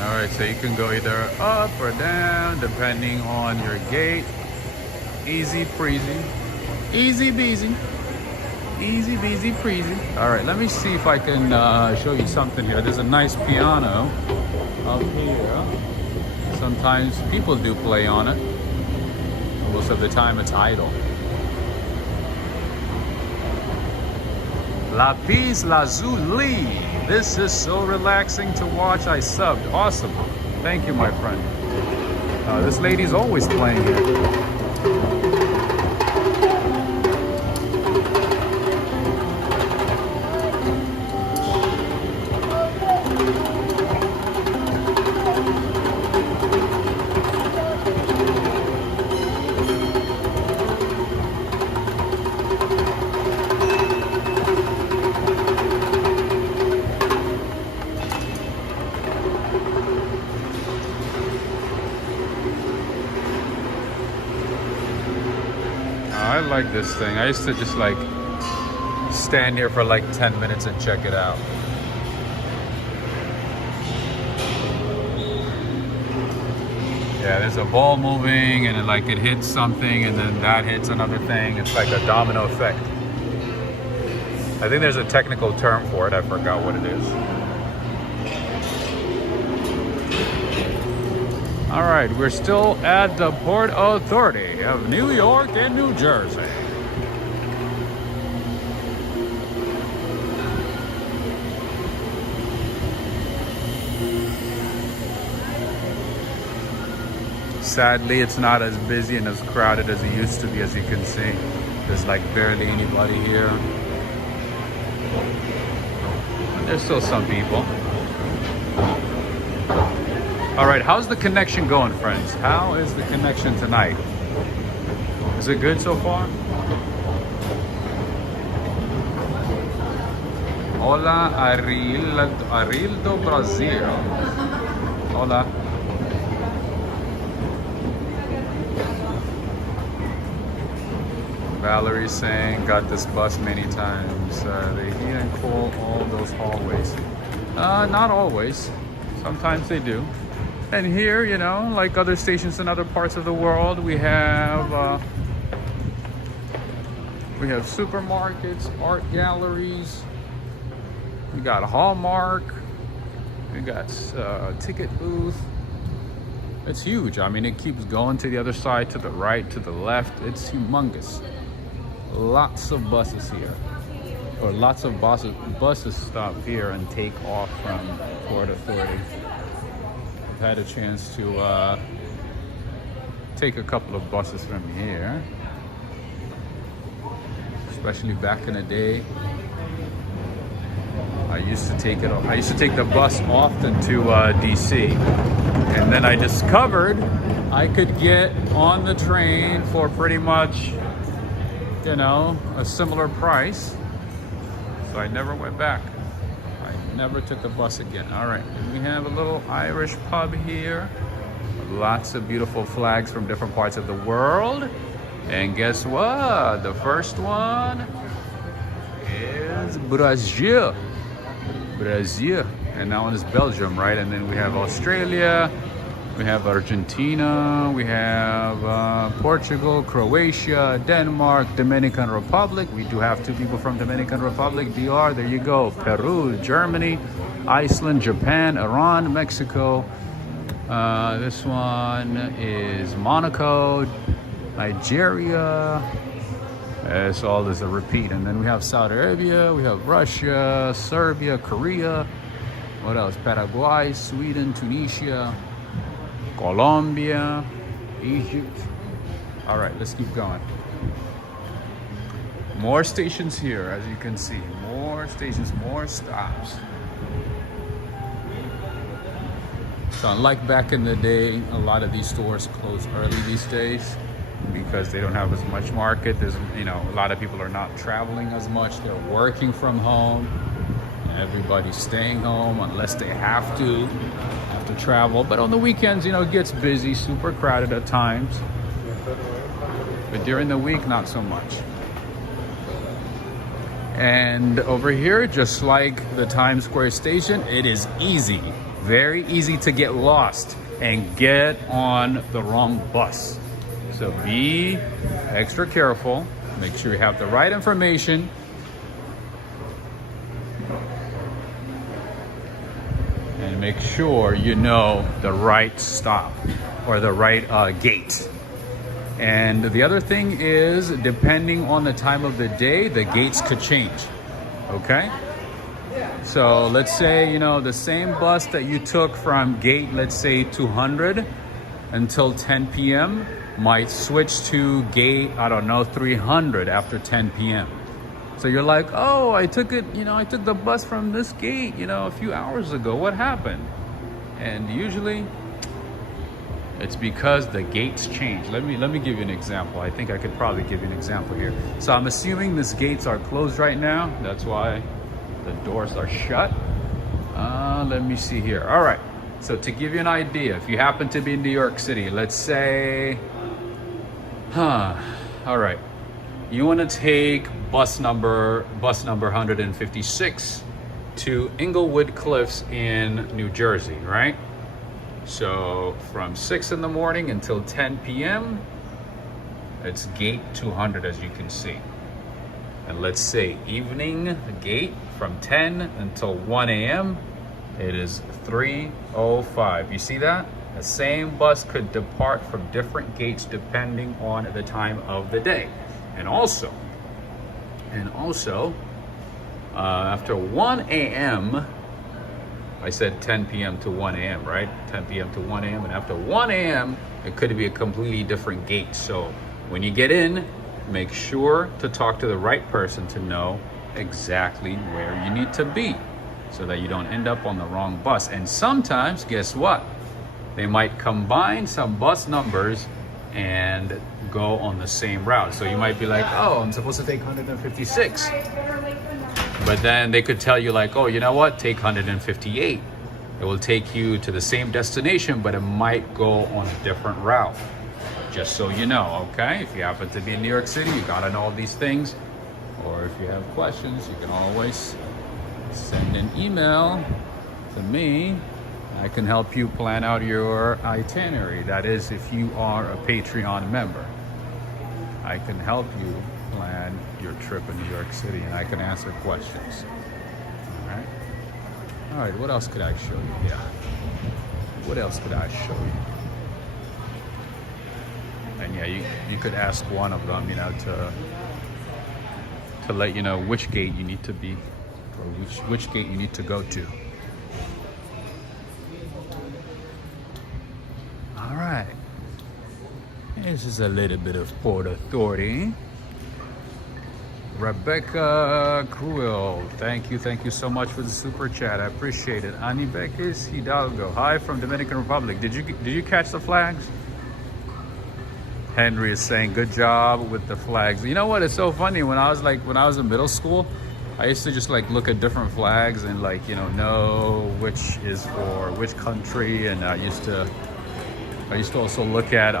All right, so you can go either up or down depending on your gate. Easy breezy, easy beezy, easy beezy breezy. All right, let me see if I can show you something here. There's a nice piano up here. Sometimes people do play on it. Most of the time it's idle. Lapis Lazuli. This is so relaxing to watch. I subbed. Awesome. Thank you, my friend. This lady's always playing here. I like this thing. I used to just like stand here for like 10 minutes and check it out. Yeah, there's a ball moving and it hits something and then that hits another thing. It's like a domino effect. I think there's a technical term for it. I forgot what it is. All right, we're still at the Port Authority of New York and New Jersey. Sadly, it's not as busy and as crowded as it used to be, as you can see. There's like barely anybody here. But there's still some people. All right, how's the connection going, friends? How is the connection tonight? Is it good so far? Hola, Arildo, Brazil. Hola. Valerie saying, got this bus many times. They heat and cool all those hallways. Not always. Sometimes they do. And here, you know, like other stations in other parts of the world, we have supermarkets, art galleries. We got a Hallmark. We got a ticket booth. It's huge. I mean, it keeps going to the other side, to the right, to the left. It's humongous. Lots of buses here, or lots of buses stop here and take off from Port Authority. I've had a chance to take a couple of buses from here, especially back in the day. I used to take the bus often to DC, and then I discovered I could get on the train for pretty much, you know, a similar price. So I never went back. I never took the bus again. All right, we have a little Irish pub here. Lots of beautiful flags from different parts of the world. And guess what? The first one is Brazil. Brazil, and that one is Belgium, right? And then we have Australia, we have Argentina, we have Portugal, Croatia, Denmark, Dominican Republic. We do have 2 people from Dominican Republic, DR, there you go. Peru, Germany, Iceland, Japan, Iran, Mexico. This one is Monaco, Nigeria. It's all is a repeat. And then we have Saudi Arabia, we have Russia, Serbia, Korea. What else? Paraguay, Sweden, Tunisia, Colombia, Egypt. All right, let's keep going. More stations here, as you can see. More stations, more stops. So unlike back in the day, a lot of these stores close early these days because they don't have as much market. There's, you know, a lot of people are not traveling as much. They're working from home. Everybody's staying home unless they have to travel. But on the weekends, you know, it gets busy, super crowded at times. But during the week, not so much. And over here, just like the Times Square station, it is easy, very easy to get lost and get on the wrong bus. So be extra careful, make sure you have the right information. And make sure you know the right stop or the right gate. And the other thing is, depending on the time of the day, the gates could change, okay? So let's say, you know, the same bus that you took from gate, let's say 200 until 10 p.m. might switch to gate, I don't know, 300 after 10 p.m. So you're like, oh, I took it, you know, I took the bus from this gate, you know, a few hours ago. What happened? And usually it's because the gates change. Let me give you an example. I think I could probably give you an example here. So I'm assuming these gates are closed right now. That's why the doors are shut. Let me see here. All right. So to give you an idea, if you happen to be in New York City, let's say, all right, you want to take bus number 156 to Inglewood Cliffs in New Jersey, right? So from 6 in the morning until 10 p.m., it's gate 200, as you can see. And let's say evening gate from 10 until 1 a.m., it is 305. You see that? The same bus could depart from different gates depending on the time of the day. And also, after 1 a.m., I said 10 p.m. to 1 a.m., right? 10 p.m. to 1 a.m. And after 1 a.m., it could be a completely different gate. So when you get in, make sure to talk to the right person to know exactly where you need to be so that you don't end up on the wrong bus. And sometimes, guess what? They might combine some bus numbers and go on the same route. So you might be like, oh, I'm supposed to take 156. But then they could tell you like, oh, you know what? Take 158. It will take you to the same destination, but it might go on a different route. Just so you know, okay? If you happen to be in New York City, you gotta know all these things. Or if you have questions, you can always send an email to me. I can help you plan out your itinerary. That is, if you are a Patreon member. I can help you plan your trip in New York City, and I can answer questions. All right, what else could I show you? Yeah. What else could I show you? And yeah, you could ask one of them, you know, to let you know which gate you need to be, or which gate you need to go to. All right. This is a little bit of Port Authority. Rebecca Cruel, thank you so much for the super chat. I appreciate it. Anibekis Hidalgo, hi from Dominican Republic. Did you catch the flags? Henry is saying good job with the flags. You know what? It's so funny. When I was in middle school, I used to just like look at different flags and like, you know which is for which country, and I used to also look at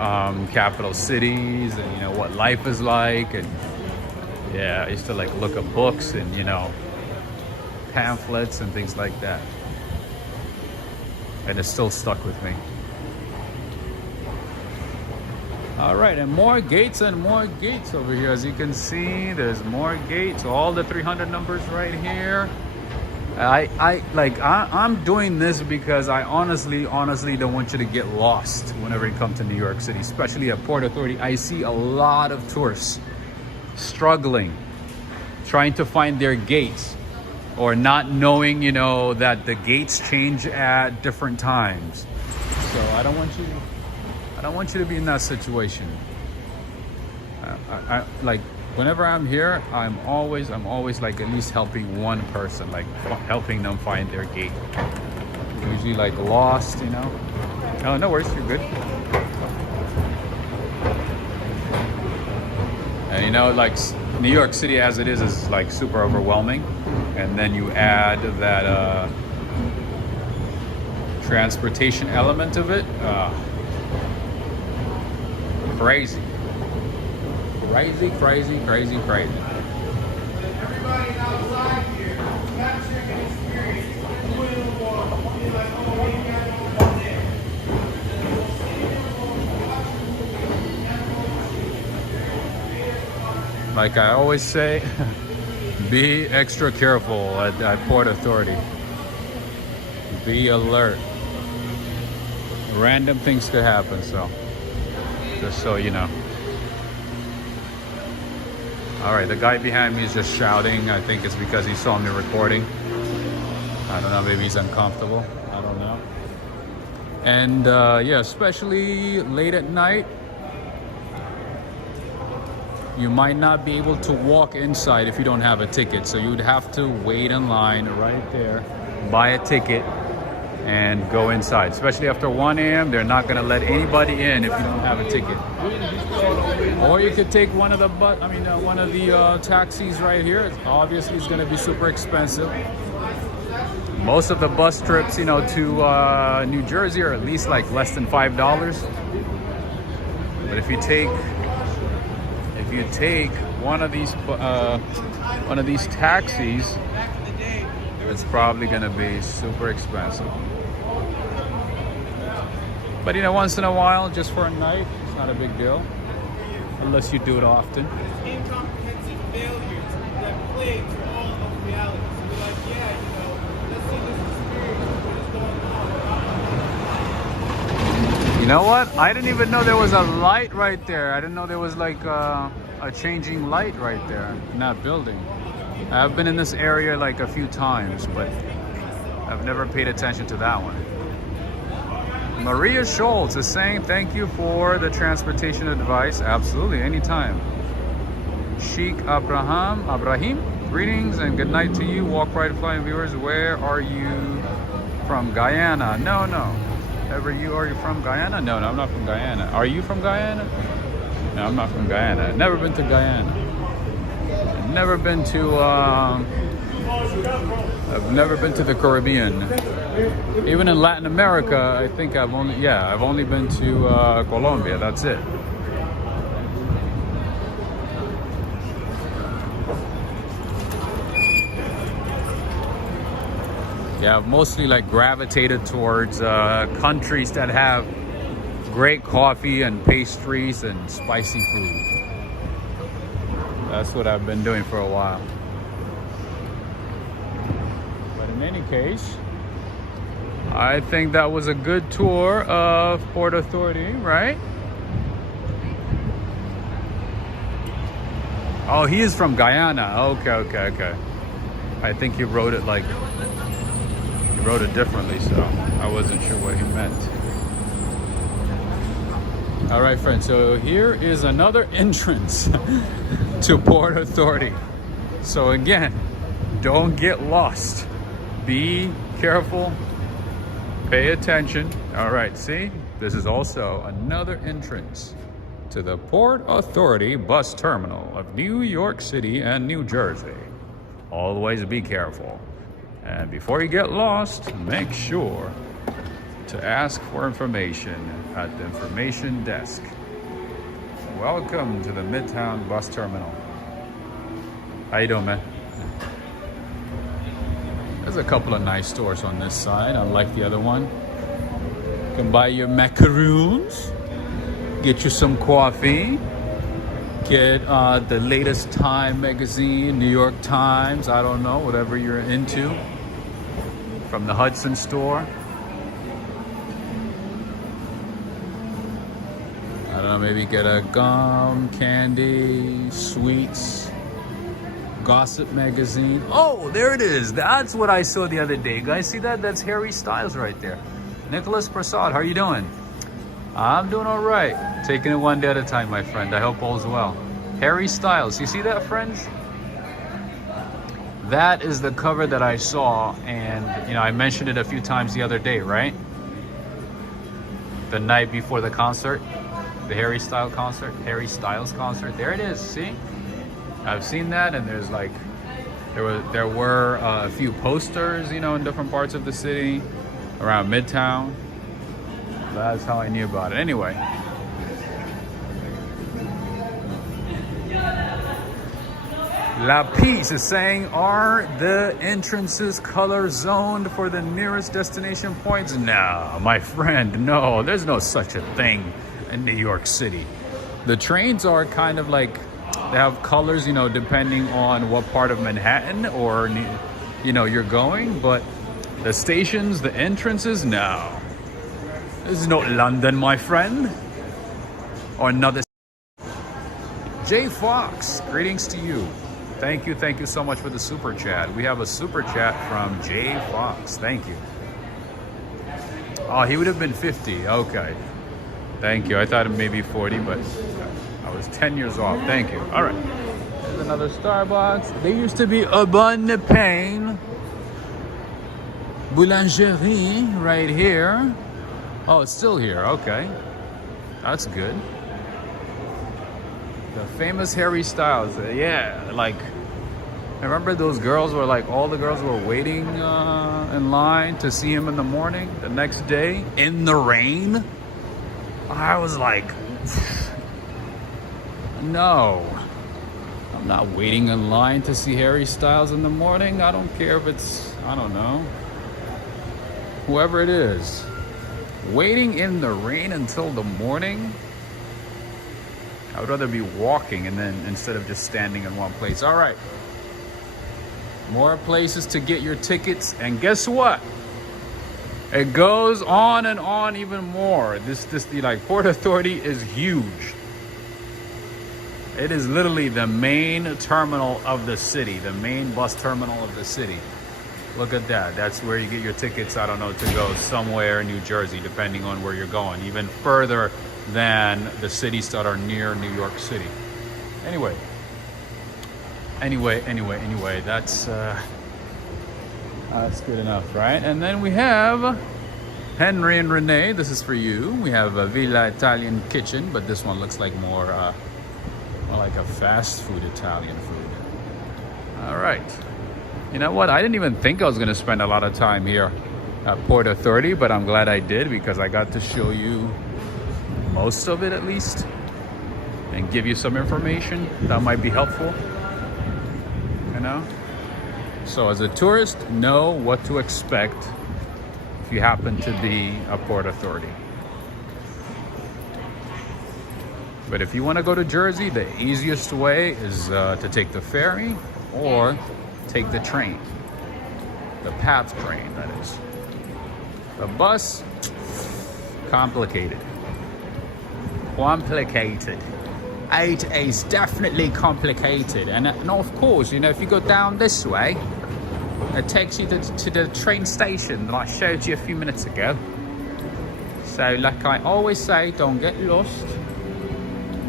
capital cities and, you know, what life is like. And yeah, I used to like look at books and, you know, pamphlets and things like that. And it's still stuck with me. All right, and more gates over here. As you can see, there's more gates. All the 300 numbers right here. I'm doing this because I honestly don't want you to get lost whenever you come to New York City, especially at Port Authority. I see a lot of tourists struggling, trying to find their gates, or not knowing, you know, that the gates change at different times. So I don't want you to be in that situation. Like, whenever I'm here, I'm always like at least helping one person, like helping them find their gate. Usually like lost, you know. Oh, no worries, you're good. And you know, like New York City as it is like super overwhelming. And then you add that transportation element of it. Crazy. Everybody outside here, capture an experience. Like I always say, be extra careful at Port Authority. Be alert. Random things could happen, so just so you know. All right, the guy behind me is just shouting. I think it's because he saw me recording. I don't know, maybe he's uncomfortable. I don't know. And yeah, especially late at night, you might not be able to walk inside if you don't have a ticket. So you would have to wait in line right there, buy a ticket, and go inside. Especially after 1 a.m., they're not gonna let anybody in if you don't have a ticket. Or you could take one of the taxis right here. Obviously, it's gonna be super expensive. Most of the bus trips, you know, to New Jersey are at least like less than $5. But if you take one of these taxis, it's probably gonna be super expensive. But you know, once in a while, just for a night, it's not a big deal. Unless you do it often. Incomprehensive failures that plague all of reality. So we're like, yeah, you know, let's see what is going on. You know what? I didn't even know there was a light right there. I didn't know there was like a changing light right there in that building. I've been in this area like a few times, but I've never paid attention to that one. Maria Schultz is saying thank you for the transportation advice. Absolutely, anytime. Sheikh Abraham, greetings and good night to you. Walk right flying viewers. Where are you from? Guyana? No. Are you from Guyana? No, I'm not from Guyana. Are you from Guyana? No, I'm not from Guyana. Never been to Guyana. Never been to I've never been to the Caribbean. Even in Latin America, I think I've only been to Colombia. That's it. Yeah, I've mostly like gravitated towards countries that have great coffee and pastries and spicy food. That's what I've been doing for a while. But in any case, I think that was a good tour of Port Authority, right? Oh, he is from Guyana. Okay. I think you wrote it differently, so I wasn't sure what he meant. All right, friends, so here is another entrance to Port Authority. So again, don't get lost. Be careful. Pay attention. All right, see? This is also another entrance to the Port Authority bus terminal of New York City and New Jersey. Always be careful. And before you get lost, make sure to ask for information at the information desk. Welcome to the Midtown bus terminal. How you doing, man? There's a couple of nice stores on this side, unlike the other one. You can buy your macaroons, get you some coffee, get the latest Time magazine, New York Times, I don't know, whatever you're into, from the Hudson store. I don't know, maybe get a gum, candy, sweets, gossip magazine. Oh, there it is. That's what I saw the other day. Guys, see that? That's Harry Styles right there. Nicholas Prasad, how are you doing? I'm doing all right. Taking it one day at a time, my friend. I hope all's well. Harry Styles, you see that, friends? That is the cover that I saw, and you know, I mentioned it a few times the other day, right? The night before the concert, the Harry Styles concert. There it is. See, I've seen that, and there's like, there were a few posters, you know, in different parts of the city, around Midtown. That's how I knew about it. Anyway. La Peace is saying, are the entrances color zoned for the nearest destination points? No, my friend, no. There's no such a thing in New York City. The trains are kind of like, they have colors, you know, depending on what part of Manhattan or, you know, you're going. But the stations, the entrances, no. This is not London, my friend. Or another. Jay Fox, greetings to you. Thank you so much for the super chat. We have a super chat from Jay Fox. Thank you. Oh, he would have been 50. Okay. Thank you. I thought it may be 40, but I was 10 years off. Thank you. All right. There's another Starbucks. There used to be a Bon Pain Boulangerie right here. Oh, it's still here. Okay. That's good. The famous Harry Styles. Yeah, like, I remember those girls were like, all the girls were waiting in line to see him in the morning, the next day, in the rain. I was like, no, I'm not waiting in line to see Harry Styles in the morning. I don't care if it's, I don't know, whoever it is. Waiting in the rain until the morning? I would rather be walking and then instead of just standing in one place. All right. More places to get your tickets. And guess what? It goes on and on even more. The Port Authority is huge. It is literally the main terminal of the city, the main bus terminal of the city. Look at that. That's where you get your tickets, I don't know, to go somewhere in New Jersey, depending on where you're going. Even further than the cities that are near New York City. Anyway, that's good enough, right? And then we have Henry and Renee. This is for you. We have a Villa Italian kitchen, but this one looks like more like a fast food Italian food. All right. You know what? I didn't even think I was going to spend a lot of time here at Port Authority, but I'm glad I did because I got to show you most of it at least and give you some information that might be helpful, you know. So as a tourist, know what to expect if you happen to be a Port Authority. But if you want to go to Jersey, the easiest way is to take the ferry or take the train, the PATH train, that is. The bus, complicated. It is definitely complicated, and of course, you know, if you go down this way, it takes you to the train station that I showed you a few minutes ago. So, like I always say, don't get lost,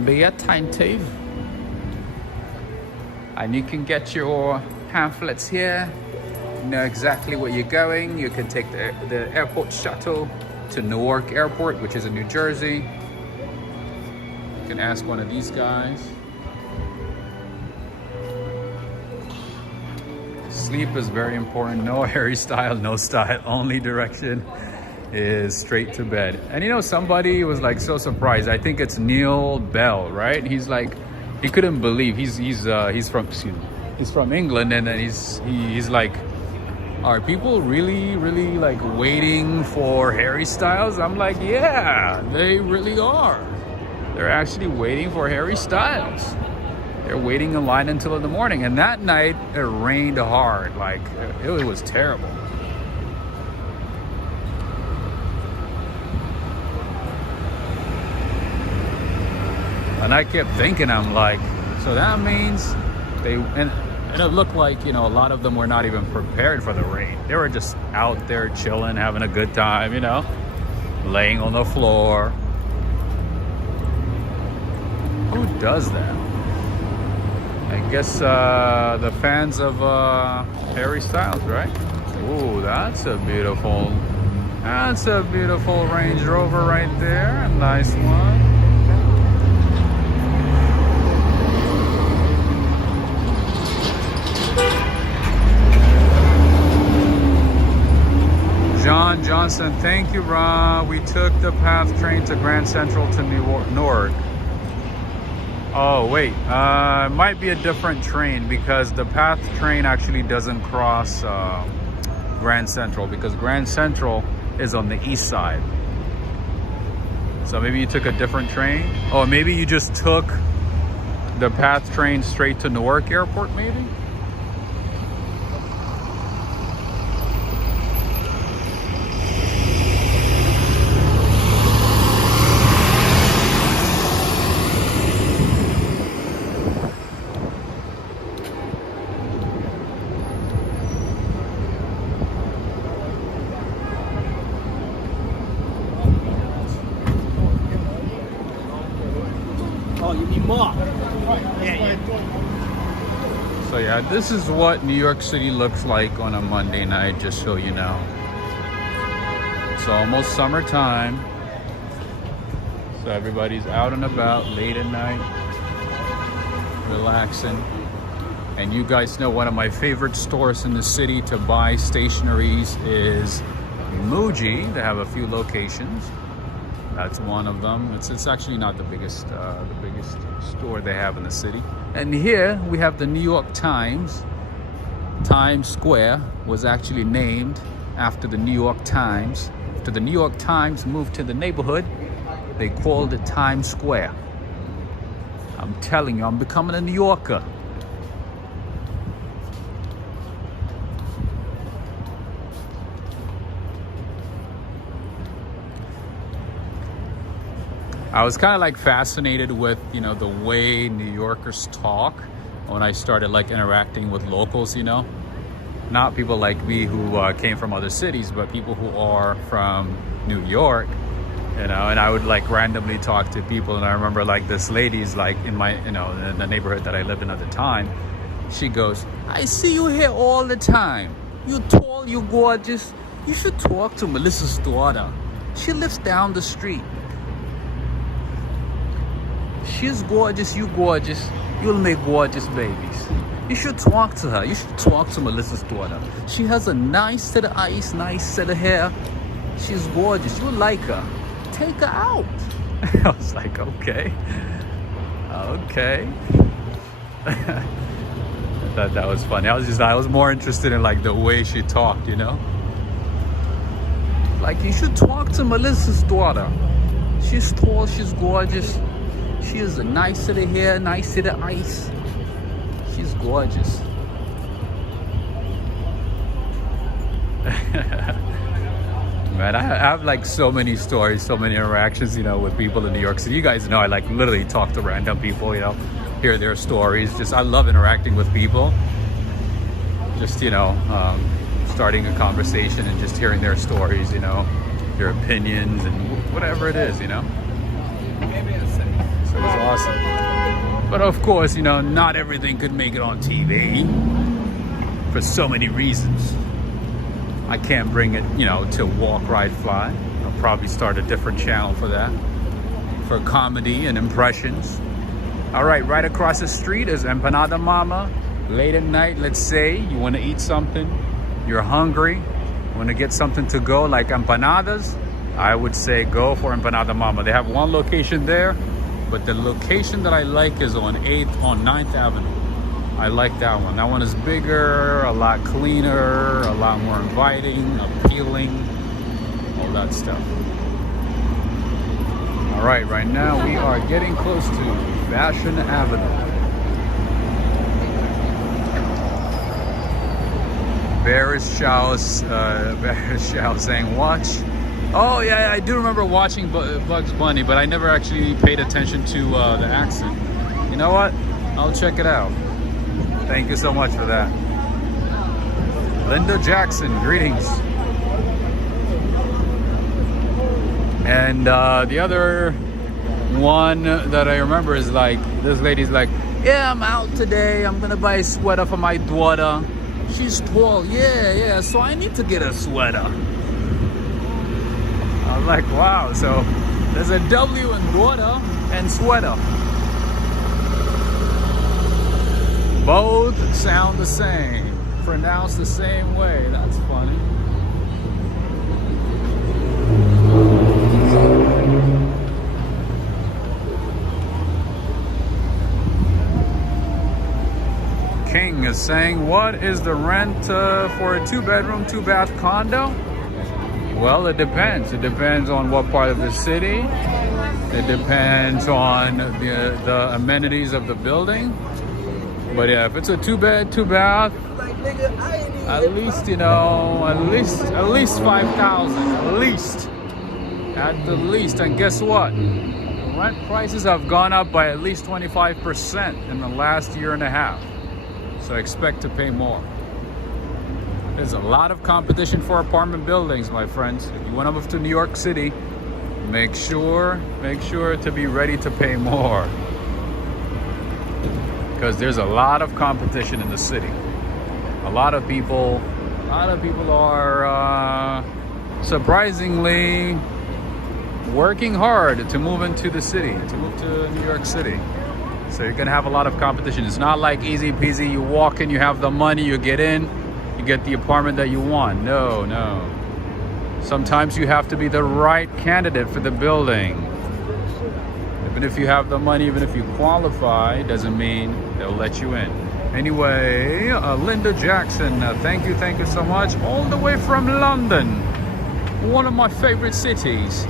be attentive, and you can get your pamphlets here. You know exactly where you're going. You can take the airport shuttle to Newark Airport, which is in New Jersey. You can ask one of these guys. Sleep is very important. No Harry style, no style. Only direction is straight to bed. And you know, somebody was like so surprised. I think it's Neil Bell, right? He's like, he couldn't believe he's from England, and then he's like, are people really like waiting for Harry Styles? I'm like, yeah, they really are. They're actually waiting for Harry Styles. They're waiting in line until in the morning. And that night it rained hard. Like it was terrible. And I kept thinking, I'm like, so that means and it looked like, you know, a lot of them were not even prepared for the rain. They were just out there chilling, having a good time, you know, laying on the floor. Who does that? I guess the fans of Harry Styles, right? Ooh, that's a beautiful Range Rover right there. A nice one. John Johnson, thank you, Ron. We took the PATH train to Grand Central to Newark. Oh, wait. It might be a different train because the PATH train actually doesn't cross Grand Central because Grand Central is on the east side. So maybe you took a different train. Oh, maybe you just took the PATH train straight to Newark Airport, maybe? So yeah, this is what New York City looks like on a Monday night, just so you know. It's almost summertime. So everybody's out and about late at night, relaxing. And you guys know one of my favorite stores in the city to buy stationaries is Muji. They have a few locations. That's one of them. It's actually not the biggest store they have in the city. And here we have the New York Times. Times Square was actually named after the New York Times. After the New York Times moved to the neighborhood, they called it Times Square. I'm telling you, I'm becoming a New Yorker. I was kind of like fascinated with, you know, the way New Yorkers talk when I started like interacting with locals, you know, not people like me who came from other cities, but people who are from New York, you know, and I would like randomly talk to people. And I remember like this lady's like in my, you know, in the neighborhood that I lived in at the time, she goes, I see you here all the time. You're tall, you're gorgeous. You should talk to Melissa's daughter. She lives down the street. She's gorgeous, you gorgeous. You'll make gorgeous babies. You should talk to her. You should talk to Melissa's daughter. She has a nice set of eyes, nice set of hair. She's gorgeous. You'll like her. Take her out. I was like, okay. Okay. I thought that was funny. I was more interested in like the way she talked, you know? Like, you should talk to Melissa's daughter. She's tall, she's gorgeous. She has a nice set of hair, nice set of ice. She's gorgeous. Man, I have like so many stories, so many interactions, you know, with people in New York City. You guys know I like literally talk to random people, you know, hear their stories. Just, I love interacting with people. Just, you know, starting a conversation and just hearing their stories, you know, their opinions and whatever it is, you know. So it was awesome. But of course, you know, not everything could make it on TV for so many reasons. I can't bring it, you know, to Walk, Ride, Fly. I'll probably start a different channel for that, for comedy and impressions. All right, right across the street is Empanada Mama. Late at night, let's say you want to eat something, you're hungry, want to get something to go like empanadas, I would say go for Empanada Mama. They have one location there, but the location that I like is on 9th Avenue. I like that one. That one is bigger, a lot cleaner, a lot more inviting, appealing, all that stuff. All right, right now we are getting close to Fashion Avenue. Bearish Chow saying watch. Oh yeah, I do remember watching Bugs Bunny, but I never actually paid attention to the accent. You know what? I'll check it out. Thank you so much for that. Linda Jackson, greetings. And the other one that I remember is like, this lady's like, yeah, I'm out today. I'm gonna buy a sweater for my daughter. She's tall, yeah, so I need to get a sweater. I'm like, wow, so there's a W in daughter and sweater. Both sound the same, pronounced the same way. That's funny. King is saying, what is the rent for a 2-bedroom, 2-bath condo? Well, it depends. It depends on what part of the city. It depends on the amenities of the building. But yeah, if it's a 2-bed, 2-bath, at least, you know, at least 5,000, at the least. And guess what? Rent prices have gone up by at least 25% in the last year and a half. So expect to pay more. There's a lot of competition for apartment buildings, my friends. If you want to move to New York City, make sure to be ready to pay more. Because there's a lot of competition in the city. A lot of people are surprisingly working hard to move into the city, to move to New York City. So you're gonna have a lot of competition. It's not like easy peasy, you walk in, you have the money, you get in, you get the apartment that you want. No. Sometimes you have to be the right candidate for the building. Even if you have the money, even if you qualify, doesn't mean they'll let you in. Anyway, Linda Jackson, thank you so much. All the way from London, one of my favorite cities.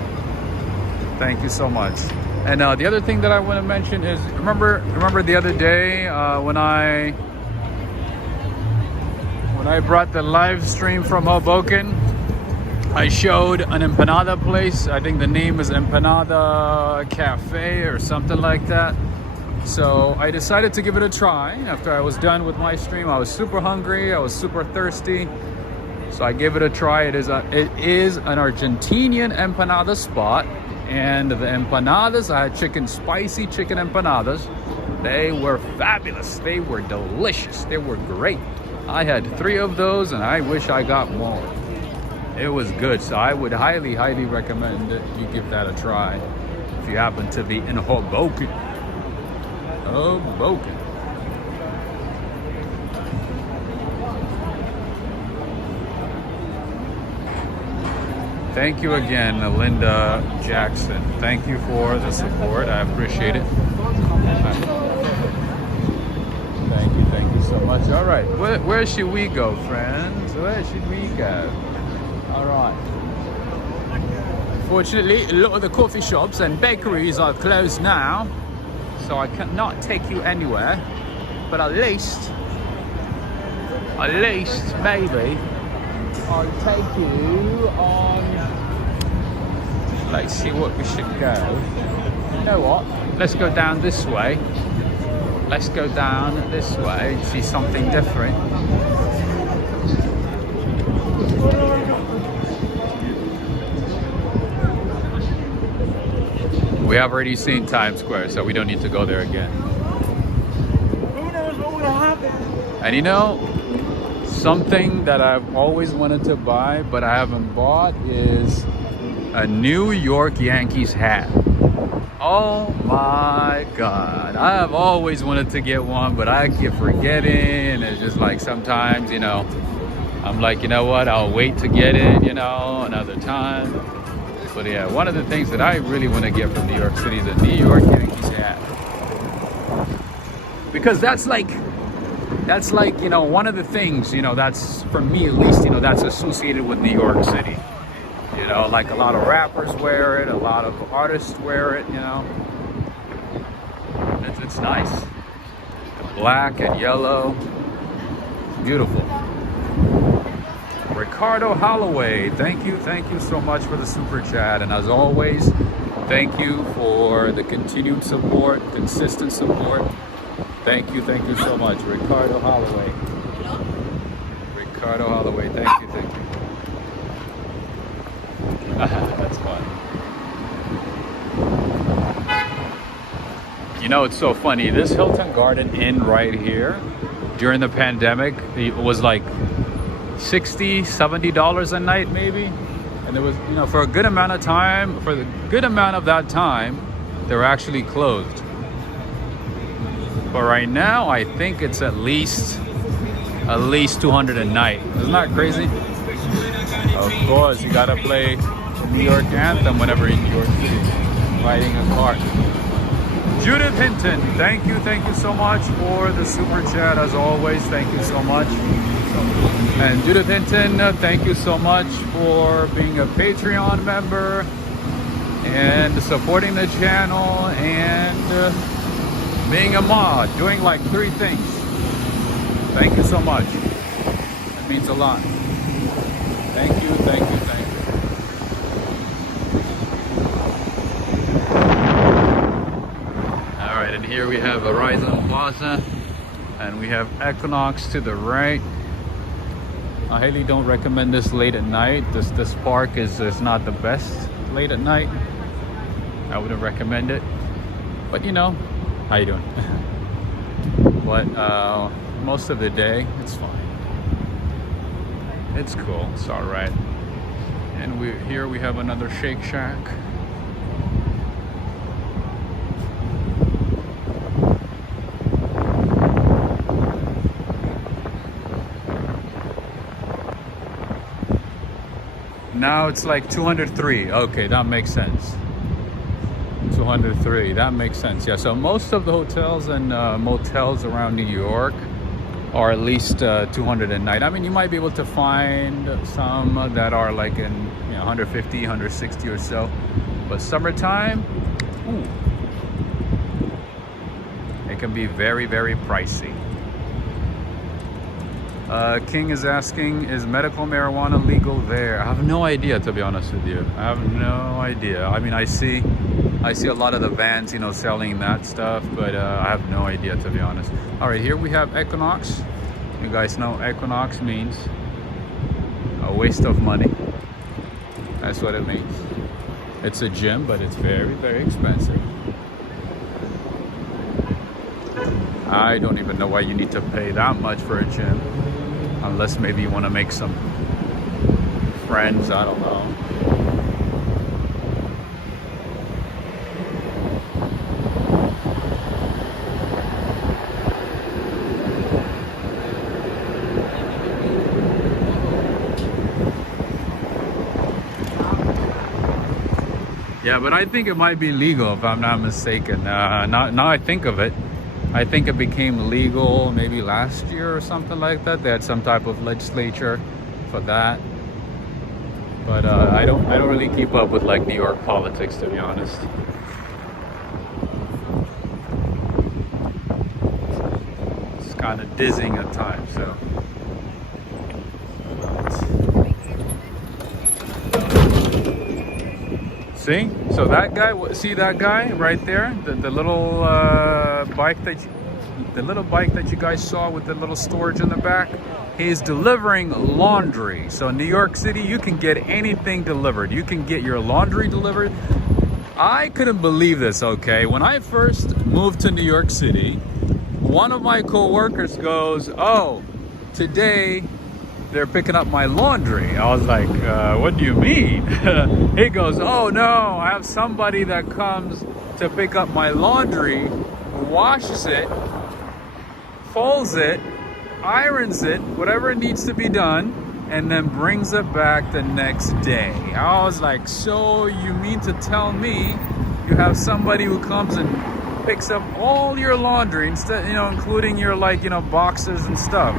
Thank you so much. And the other thing that I want to mention is, remember the other day when I brought the live stream from Hoboken, I showed an empanada place. I think the name is Empanada Cafe or something like that. So I decided to give it a try. After I was done with my stream, I was super hungry, I was super thirsty. So I gave it a try. It is an Argentinian empanada spot. And the empanadas, I had spicy chicken empanadas. They were fabulous. They were delicious. They were great. I had 3 of those and I wish I got more. It was good. So I would highly recommend that you give that a try if you happen to be in Hoboken. Thank you again, Linda Jackson. Thank you for the support. I appreciate it. Thank you so much. All right, where should we go, friends? Where should we go? All right. Unfortunately, a lot of the coffee shops and bakeries are closed now, so I cannot take you anywhere. But at least, maybe, I'll take you on. Let's see what we should go. You know what? Let's go down this way. Let's go down this way and see something different. We have already seen Times Square, so we don't need to go there again. Who knows what will happen? And you know, something that I've always wanted to buy, but I haven't bought, is a New York Yankees hat. Oh my God. I have always wanted to get one, but I keep forgetting. It's just like sometimes, you know, I'm like, you know what, I'll wait to get it, you know, another time. But yeah, one of the things that I really want to get from New York City is a New York Yankees hat. Because that's like that's like, you know, one of the things, you know, that's, for me at least, you know, that's associated with New York City. You know, like a lot of rappers wear it, a lot of artists wear it, you know. It's nice. Black and yellow. Beautiful. Ricardo Holloway, thank you so much for the super chat. And as always, thank you for the continued support, consistent support. Thank you so much. Ricardo Holloway. Ricardo Holloway, thank you. That's fun. You know, it's so funny. This Hilton Garden Inn right here, during the pandemic, it was like $60, $70 a night maybe. And there was, you know, for a good amount of time, for the good amount of that time, they were actually closed. But right now, I think it's at least $200 a night. Isn't that crazy? Of course, you gotta play the New York anthem whenever in New York City, riding a car. Judith Hinton, thank you so much for the super chat. As always, thank you so much. And Judith Hinton, thank you so much for being a Patreon member and supporting the channel and being a mod, doing like 3 things. Thank you so much. It means a lot. Thank you. All right, and here we have Horizon Plaza, and we have Equinox to the right. I highly don't recommend this late at night. This park is not the best late at night. I wouldn't recommend it. But you know, how you doing? But most of the day, it's fine. It's cool. It's all right. And here we have another Shake Shack. Now it's like 203. Okay, that makes sense. 203. That makes sense. Yeah. So most of the hotels and motels around New York are at least 200 a night. I mean, you might be able to find some that are like in 150, 160 or so. But summertime, ooh, it can be very, very pricey. King is asking, is medical marijuana legal there? I have no idea, to be honest with you. I have no idea. I mean, I see a lot of the vans, you know, selling that stuff, but I have no idea, to be honest. All right, here we have Equinox. You guys know Equinox means a waste of money. That's what it means. It's a gym, but it's very, very expensive. I don't even know why you need to pay that much for a gym. Unless maybe you want to make some friends, I don't know. Yeah, but I think it might be legal if I'm not mistaken. Now I think of it. I think it became legal maybe last year or something like that. They had some type of legislature for that. But I don't really keep up with like New York politics, to be honest. It's kind of dizzying at times, so. See? So that guy, see that guy right there? The little bike that you guys saw with the little storage in the back? He's delivering laundry. So in New York City, you can get anything delivered. You can get your laundry delivered. I couldn't believe this, okay? When I first moved to New York City, one of my co-workers goes, "Oh, today they're picking up my laundry." I was like, what do you mean? He goes, "Oh no, I have somebody that comes to pick up my laundry, washes it, folds it, irons it, whatever it needs to be done, and then brings it back the next day." I was like, so you mean to tell me you have somebody who comes and picks up all your laundry instead, you know, including your like, you know, boxes and stuff,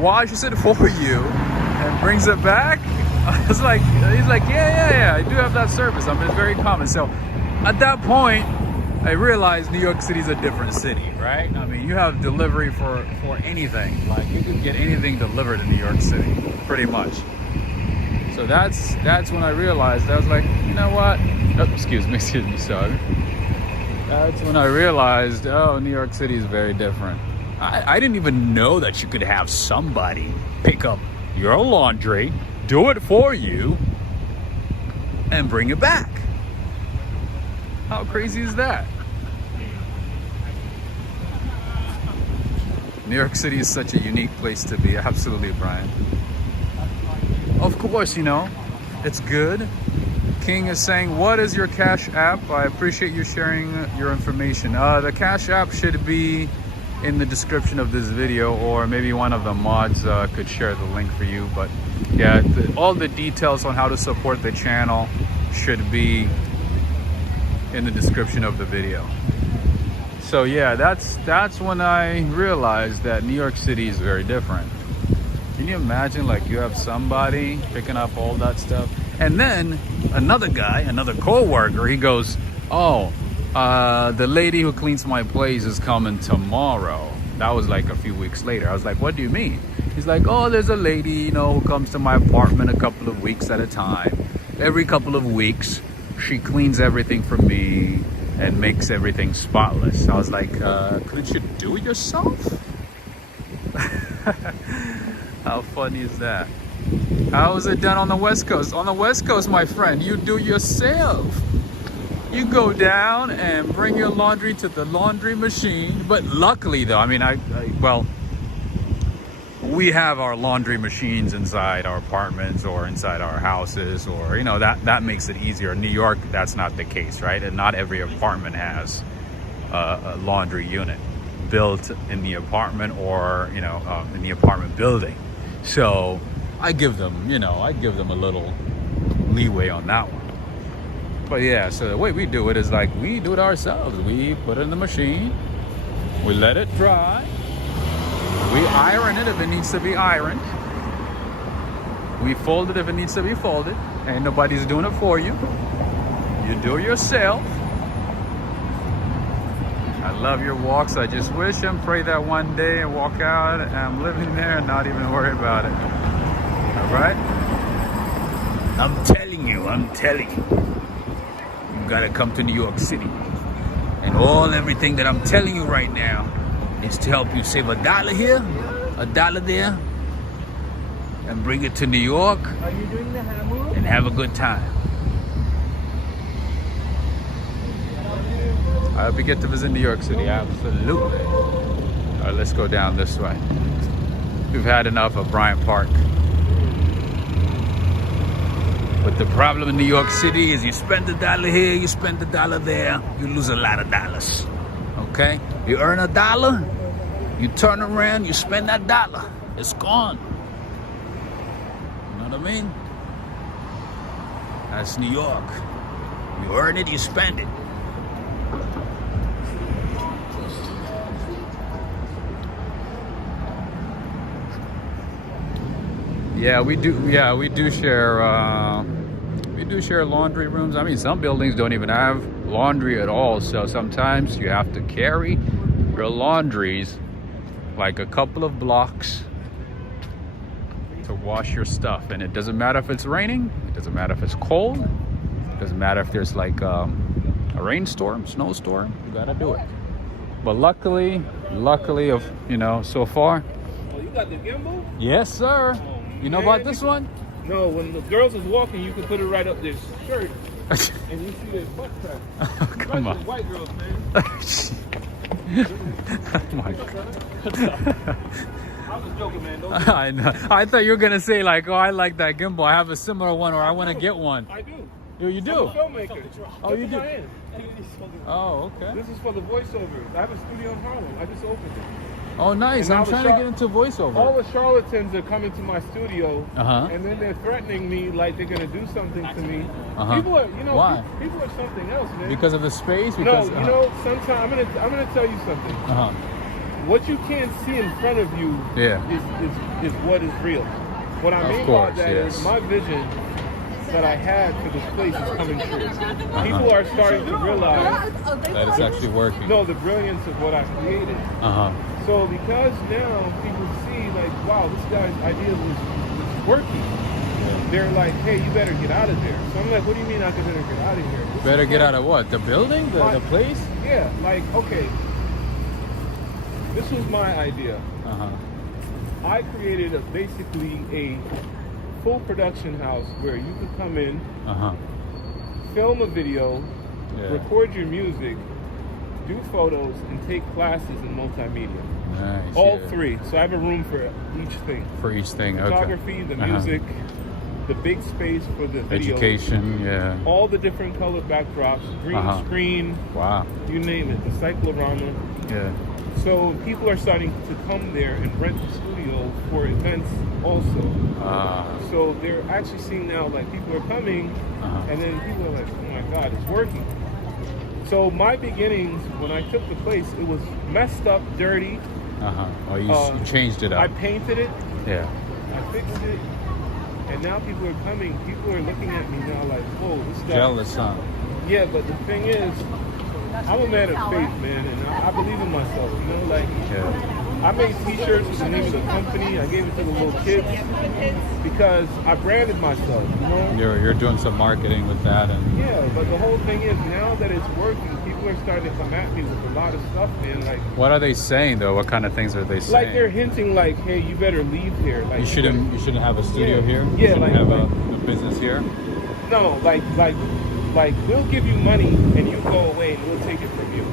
washes it for you and brings it back. I was like, he's like, yeah, I do have that service. I mean, it's very common. So at that point, I realized New York City is a different city, right? I mean, you have delivery for anything. Like, you can get anything delivered in New York City, pretty much. So that's when I realized, I was like, you know what? Oh, excuse me, sorry. That's when I realized, oh, New York City is very different. I didn't even know that you could have somebody pick up your laundry, do it for you, and bring it back. How crazy is that? New York City is such a unique place to be. Absolutely, Brian. Of course, you know, it's good. King is saying, what is your Cash App? I appreciate you sharing your information. The Cash App should be in the description of this video, or maybe one of the mods could share the link for you. But yeah, all the details on how to support the channel should be in the description of the video. So yeah, that's when I realized that New York City is very different. Can you imagine, like, you have somebody picking up all that stuff, and then another guy, another co-worker, he goes, oh, the lady who cleans my place is coming tomorrow. That was like a few weeks later. I was like, what do you mean? He's like, oh, there's a lady, you know, who comes to my apartment a couple of weeks at a time. Every couple of weeks, she cleans everything for me and makes everything spotless. I was like, couldn't you do it yourself? How funny is that? How is it done on the West Coast? On the West Coast, my friend, you do yourself. You go down and bring your laundry to the laundry machine. But luckily though, I mean, well, we have our laundry machines inside our apartments or inside our houses, or, you know, that makes it easier. In New York, that's not the case, right? And not every apartment has a laundry unit built in the apartment, or, you know, in the apartment building. So I give them, you know, a little leeway on that one. But yeah, so the way we do it is like, we do it ourselves. We put it in the machine, we let it dry, we iron it if it needs to be ironed, we fold it if it needs to be folded, and nobody's doing it for you. You do it yourself. I love your walks. I just wish and pray that one day I walk out and I'm living there and not even worry about it. All right? I'm telling you. You gotta come to New York City. And everything that I'm telling you right now is to help you save $1 here, $1 there, and bring it to New York. Are you doing the hammer? And have a good time. I hope you get to visit New York City, absolutely. All right, let's go down this way. We've had enough of Bryant Park. But the problem in New York City is you spend $1 here, you spend $1 there, you lose a lot of dollars, okay? You earn $1, you turn around, you spend that $1, it's gone. You know what I mean? That's New York. You earn it, you spend it. Yeah, we do share laundry rooms. I mean, some buildings don't even have laundry at all, so sometimes you have to carry your laundries like a couple of blocks to wash your stuff. And it doesn't matter if it's raining, it doesn't matter if it's cold, it doesn't matter if there's like a rainstorm, snowstorm, you gotta do it. But luckily, of, you know, so far. Oh, you got the gimbal? Yes, sir. You know about this one? No, when the girls is walking, you can put it right up their skirt, and you see their butt crack. Oh, come on. White girls, man. Oh my God. I was joking, man. Don't I know. I thought you were gonna say like, oh, I like that gimbal. I have a similar one, or I want to get one. I do. You do? I'm a filmmaker. Oh, you do? Oh, okay. This is for the voiceovers. I have a studio in Harlem. I just opened it. Oh, nice. And I'm now trying to get into voiceover. All the charlatans are coming to my studio, Uh-huh. and then they're threatening me like they're gonna do something to me. Uh-huh. People are, Why? people are something else, man. Because of the space? no, Because, sometimes I'm gonna tell you something. Uh-huh. What you can't see in front of you Yeah. is what is real. What I Of mean course, by that yes. is my vision that I had for this place is coming true. People are starting to realize That is actually working. the brilliance of what I created. Uh-huh. So because now people see like, wow, this guy's idea was working. They're like, hey, you better get out of there. So I'm like, what do you mean I better get out of here? This Better is get like- out of what? The building? The place? Yeah, like, okay. This was my idea. Uh-huh. I created basically a full production house where you could come in, Uh-huh. film a video, Yeah. record your music, do photos, and take classes in multimedia. Nice. All yeah. three. So I have a room for each thing. For each thing, okay. Photography, the Uh-huh. music, the big space for the video. Education, yeah. All the different color backdrops, green Uh-huh. screen, Wow. you name it, the cyclorama. Yeah. So people are starting to come there and rent the studio for events also. So they're actually seeing now, like, people are coming, Uh-huh. and then people are like, oh my God, it's working. So my beginnings, when I took the place, it was messed up, dirty. Uh-huh. Oh, you changed it I up. painted it, Yeah. I fixed it, and now people are coming. People are looking at me now like, whoa, this guy. Jealous, huh? Yeah, but the thing is, I'm a man of faith, man, and I believe in myself. You know, like, Yeah. I made T-shirts with the name of the company. I gave it to the little kids because I branded myself. You know. You're doing some marketing with that, and Yeah, but the whole thing is now that it's working, people are starting to come at me with a lot of stuff, man. Like, what are they saying though? What kind of things are they saying? like they're hinting, like, hey, you better leave here. Like, You shouldn't have a studio Yeah. here. You Yeah, shouldn't like- have like- a business here. No, like we'll give you money and you go away and we'll take it from you.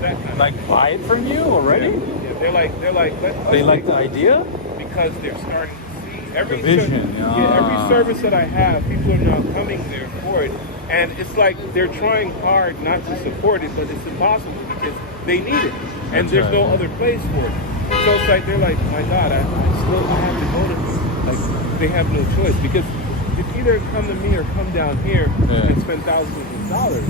That kind of Like buy it from you already? Yeah, they're like let us They like take the it idea. because they're starting to see every The vision, every ah. service that I have, people are now coming there for it, and it's like they're trying hard not to support it, but it's impossible because they need it, and That's there's right. no other place for it. So it's like they're like, my God, I still have to go to this. Like they have no choice because it's either come to me or come down here Yeah. and spend thousands of dollars.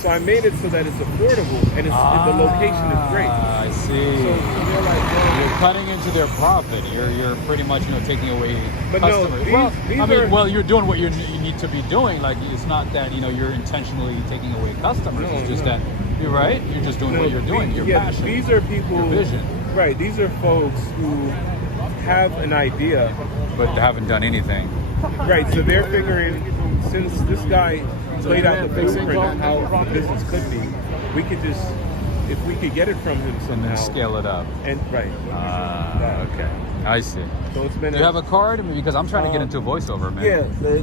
So I made it so that it's affordable and the location is great. I see. So they're like, well, You're cutting into their profit. You're pretty much taking away But no, customers. these are- you're doing what you need to be doing. Like it's not that you're intentionally taking away customers. No, it's just no. that you're right. You're just doing what you're doing. Your passion. These are people, Your vision. right? These are folks who have an idea, but they haven't done anything. right? So they're figuring, since this guy laid out the blueprint of how the business could be, we could just, if we could get it from him And somehow, then scale it up. and right. Okay. I see. So it's been. Do you have a card? Because I'm trying to get into voiceover, man. Yeah, the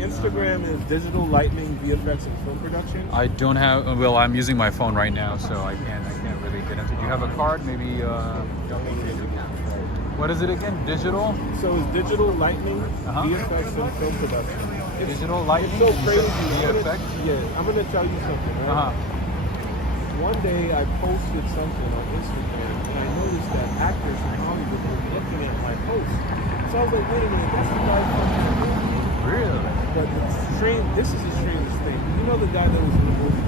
Instagram is Digital Lightning VFX and Film Production. I don't have. Well, I'm using my phone right now, so I can't really get into. Do you have a card? Maybe. What is it again? Digital. So it's Digital Lightning Uh-huh. VFX and Film Production. It's Digital lighting. so crazy. VFX. I'm gonna tell you something. Right? One day I posted something on Instagram and I noticed that actors in Hollywood were looking at my post. So I was like, wait a minute, that's the guy from the movie. Really? But this is the strangest thing. You know the guy that was in the movie?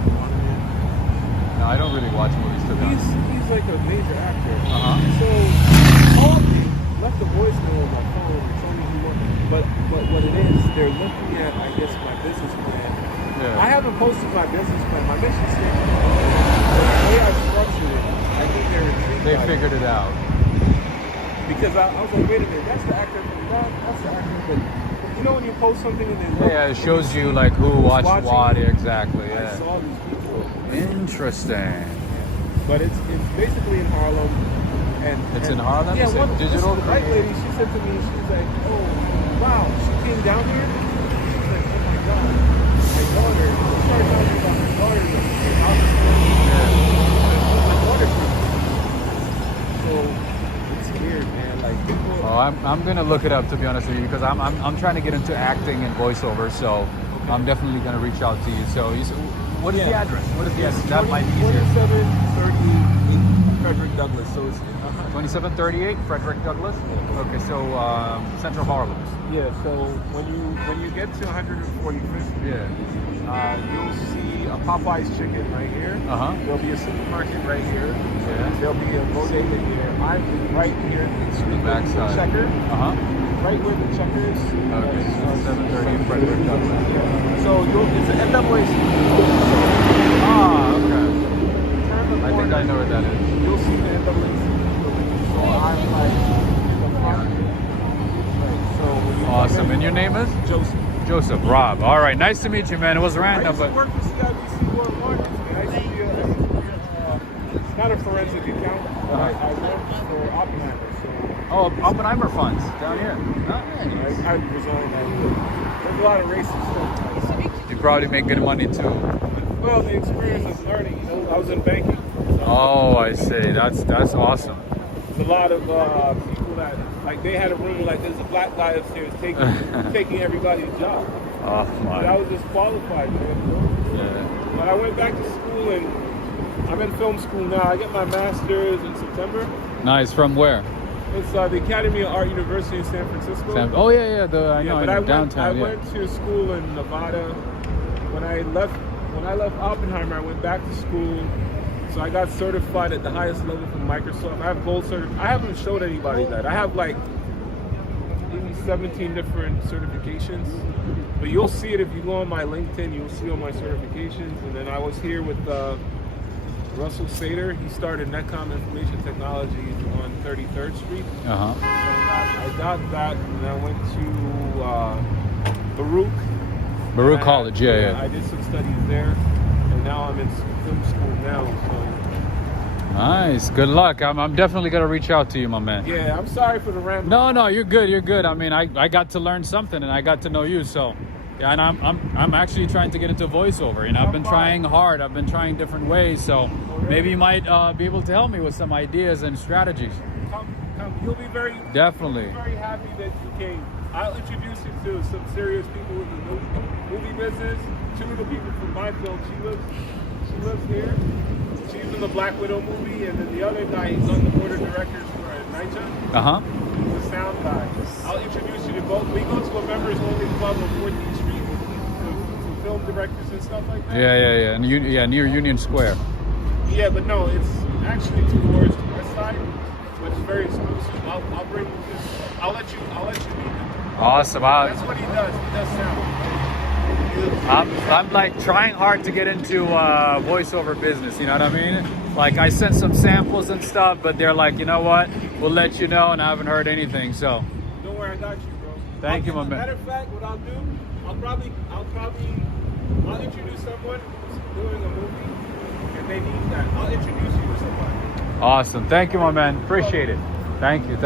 No, I don't really watch movies to be honest. He's like a major actor. Uh-huh. So he called me, left a voicemail on my phone and told me he wanted. But what it is, they're looking at, I guess, my business plan. Yeah. I haven't posted my business plan, my mission statement. The way I structured it, I think they're intrigued. They by figured it out. Because I was like, wait a minute, that's the actor from that, that's the actor. But you know when you post something and they look, Yeah, it shows you like who watched watching what it. exactly. I Yeah. saw these people. Interesting. But it's basically in Harlem. And It's in Harlem? Yeah, Is it digital the white creative? lady, she said to me, she was like, oh, wow, she came down here. She's like, oh my God, my daughter. She started talking about my daughter. And how my daughter. So it's weird, man. Like people. Oh, I'm gonna look it up to be honest with you because I'm trying to get into acting and voiceover, so I'm definitely gonna reach out to you. So What is the address? What is the address? It's That might be easier. 2738 Frederick Douglass. So it's 2738 Frederick Douglass. Okay, so Central Harlem. yeah. So when you get to 145th, Yeah. you'll see a Popeye's chicken right here. There'll be a supermarket right here. Yeah. There'll be a bodega here. I'm right here. It's The backside. checker. Right where the checker is. Okay, 730 Frederick Douglass. So it's an NAACP. Ah, okay. Turn the I think corner, I know where that is. You'll see the NAACP building. So I'm like in the front. So when you Awesome. come in, And your name is? Joseph. Joseph. Rob. All right. Nice to meet you, man. It was I random, used to but work for CIBC World Markets, man. I used to be it's not a forensic accountant. I worked for Oppenheimer, so oh, Oppenheimer funds down here. I resigned. There's a lot of racist stuff. You probably make good money too. Well, the experience of learning, you know, I was in banking. Oh, I see. That's awesome. There's a lot of people that, like, they had a rumor like there's a black guy upstairs taking everybody's job. Oh But I my. was disqualified, man. Yeah. But I went back to school and I'm in film school now. I get my master's in September. Nice. From where? It's the Academy of Art University in San Francisco. Oh yeah. I know. But I know. I Downtown. went to school in Nevada. When I left Oppenheimer, I went back to school. So I got certified at the highest level from Microsoft. I have gold certificate. I haven't showed anybody that. I have like maybe 17 different certifications. But you'll see it if you go on my LinkedIn. You'll see all my certifications. And then I was here with Russell Sater. He started Netcom Information Technology on 33rd Street. I got that, and I went to Baruch. Baruch College. Yeah. I did some studies there, and now I'm in film school now. So Nice. Good luck. I'm definitely gonna reach out to you, my man. yeah, I'm sorry for the ramble. No, you're good. You're good. I mean, I got to learn something, and I got to know you. So, yeah, and I'm actually trying to get into voiceover. You know, I've been trying hard. I've been trying different ways. So maybe you might be able to help me with some ideas and strategies. Come. You'll be very Definitely. very happy that you came. I'll introduce you to some serious people in the movie business. Two of the people from my film. She lives here. She's in the Black Widow movie, and then the other guy, he's on the board of directors for NYC. He's a sound guy. I'll introduce you to both. We go to a members only club on 14th Street for film directors and stuff like that. Yeah. And near Union Square. Yeah, but no, it's actually towards the west side, but it's very exclusive. I'll bring you. I'll let you meet him. Awesome. That's what he does. He does sound. I'm like trying hard to get into voiceover business. You know what I mean? Like I sent some samples and stuff, but they're like, you know what? We'll let you know, and I haven't heard anything. So Don't worry, I got you, bro. Thank you, my man. Matter of fact, what I'll do, I'll introduce someone who's doing a movie, and they need that. I'll introduce you to somebody. awesome. Thank you, my man. Appreciate it. Thank you.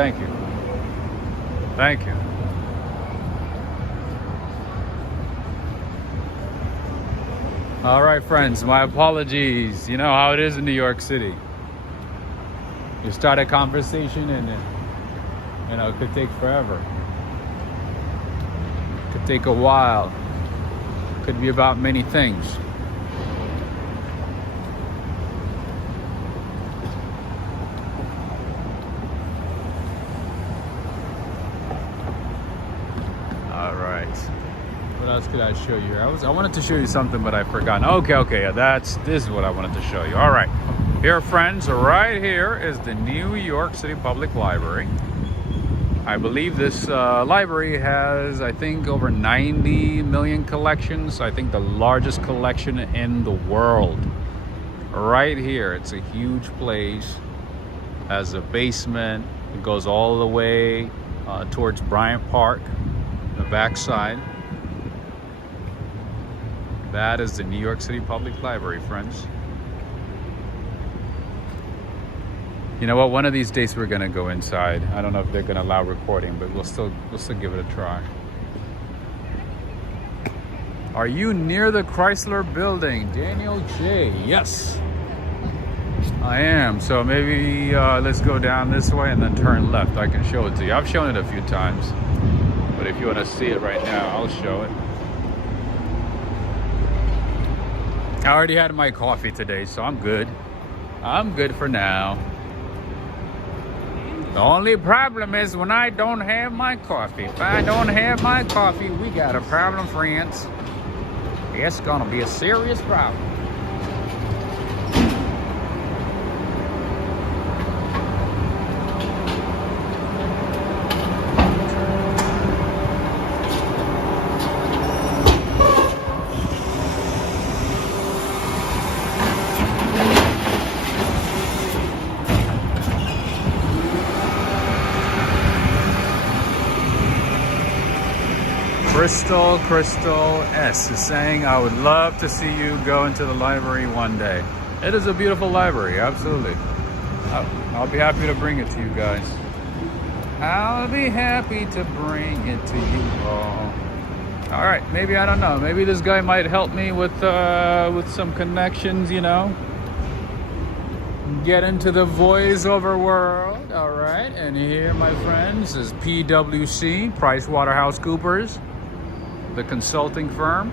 All right, friends, my apologies. You know how it is in New York City. You start a conversation and it could take forever. Could take a while. Could be about many things. All right. What else could I show you? I wanted to show you something, but I forgot. Okay, yeah, this is what I wanted to show you. All right, here, friends, right here is the New York City Public Library. I believe this library has, I think, over 90 million collections. I think the largest collection in the world. Right here, it's a huge place. Has a basement. It goes all the way towards Bryant Park, the backside. That is the New York City Public Library, friends. You know what? One of these days we're gonna go inside. I don't know if they're gonna allow recording, but we'll still give it a try. Are you near the Chrysler Building? Daniel J. Yes, I am. So maybe let's go down this way and then turn left. I can show it to you. I've shown it a few times, but if you want to see it right now, I'll show it. I already had my coffee today, so I'm good. I'm good for now. The only problem is when I don't have my coffee. If I don't have my coffee, we got a problem, friends. It's gonna be a serious problem. Crystal S is saying, I would love to see you go into the library one day. It is a beautiful library, absolutely. I'll be happy to bring it to you guys. I'll be happy to bring it to you all. All right, maybe, I don't know. Maybe this guy might help me with some connections, you know. Get into the voiceover world. All right, and here, my friends, is PwC, PricewaterhouseCoopers, the consulting firm.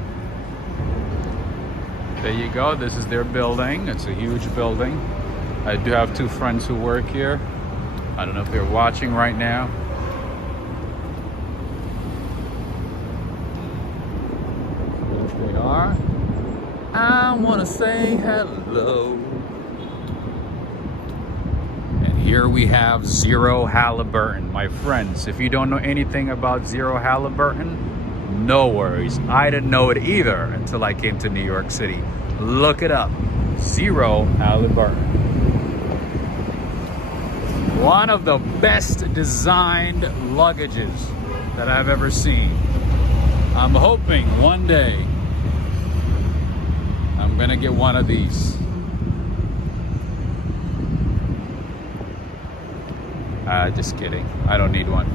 There you go. This is their building. It's a huge building. I do have two friends who work here. I don't know if they're watching right now. Yes, they are. I want to say hello. And here we have Zero Halliburton. My friends, if you don't know anything about Zero Halliburton, no worries. I didn't know it either until I came to New York City. Look it up. Zero Halliburton. One of the best designed luggages that I've ever seen. I'm hoping one day I'm gonna get one of these. Just kidding. I don't need one.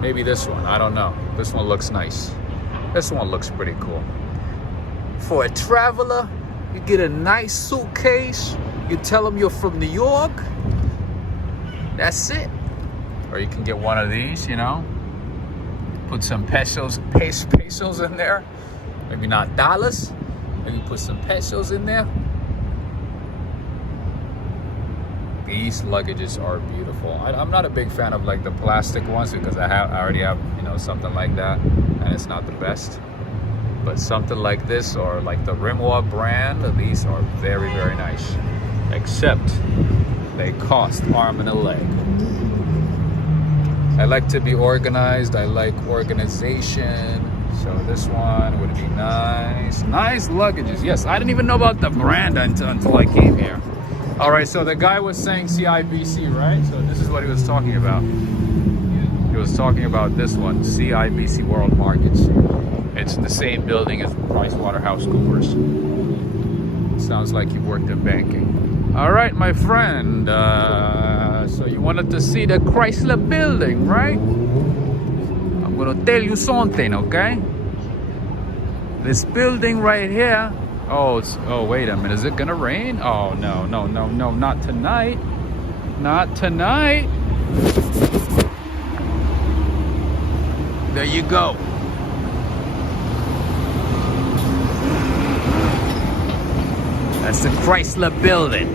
Maybe this one, I don't know. This one looks nice. This one looks pretty cool. For a traveler, you get a nice suitcase. You tell them you're from New York. That's it. Or you can get one of these, you know. Put some pesos in there. Maybe not dollars. Maybe put some pesos in there. These luggages are beautiful. I'm not a big fan of like the plastic ones because I already have, you know, something like that, and it's not the best. But something like this, or like the Rimowa brand, these are very, very nice. Except they cost arm and a leg. I like to be organized. I like organization. So this one would be nice. Nice luggages. Yes, I didn't even know about the brand until I came here. All right, so the guy was saying CIBC, right? So this is what he was talking about. He was talking about this one, CIBC World Markets. It's in the same building as PricewaterhouseCoopers. Sounds like you worked in banking. All right, my friend. So you wanted to see the Chrysler Building, right? I'm gonna tell you something, okay? This building right here. Oh, wait a minute. Is it gonna rain? Oh, no, not tonight. Not tonight. There you go. That's the Chrysler Building.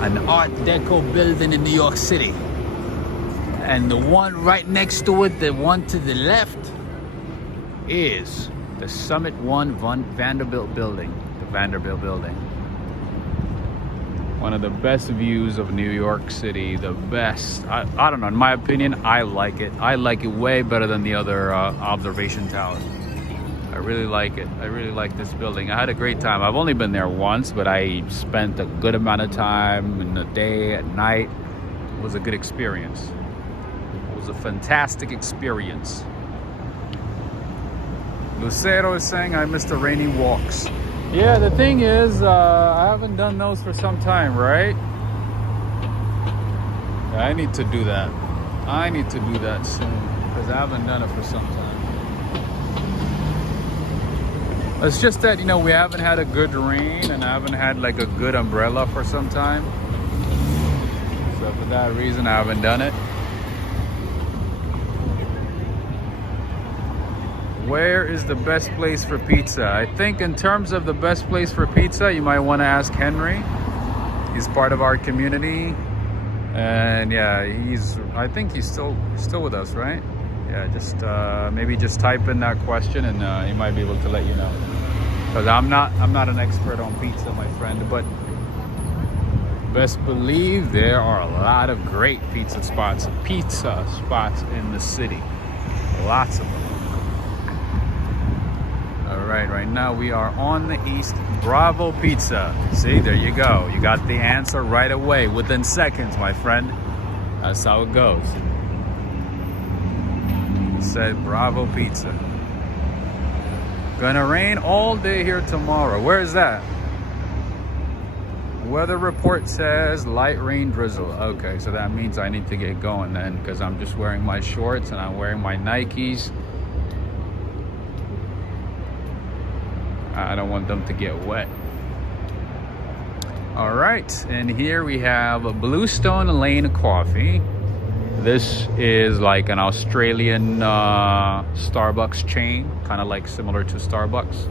An Art Deco building in New York City. And the one right next to it, the one to the left, is the Summit One Vanderbilt Building. The Vanderbilt Building. One of the best views of New York City. The best. I don't know. In my opinion, I like it. I like it way better than the other observation towers. I really like it. I really like this building. I had a great time. I've only been there once, but I spent a good amount of time in the day, at night. It was a good experience. It was a fantastic experience. Lucero is saying I missed the rainy walks. Yeah, the thing is, I haven't done those for some time, right? I need to do that. I need to do that soon because I haven't done it for some time. It's just that, you know, we haven't had a good rain and I haven't had like a good umbrella for some time. So for that reason, I haven't done it. Where is the best place for pizza? I think in terms of the best place for pizza, you might want to ask Henry. He's part of our community. And yeah, I think he's still with us, right? Yeah, just maybe just type in that question and he might be able to let you know. Because I'm not an expert on pizza, my friend, but best believe there are a lot of great pizza spots in the city. Lots of them. All right now we are on the East. Bravo Pizza. See, there you go. You got the answer right away, within seconds, my friend. That's how it goes. Said Bravo Pizza. Gonna rain all day here tomorrow. Where is that? Weather report says light rain drizzle. Okay, so that means I need to get going then, because I'm just wearing my shorts and I'm wearing my Nikes. I don't want them to get wet. All right, and here we have a Bluestone Lane Coffee. This is like an Australian Starbucks chain, kind of like similar to Starbucks.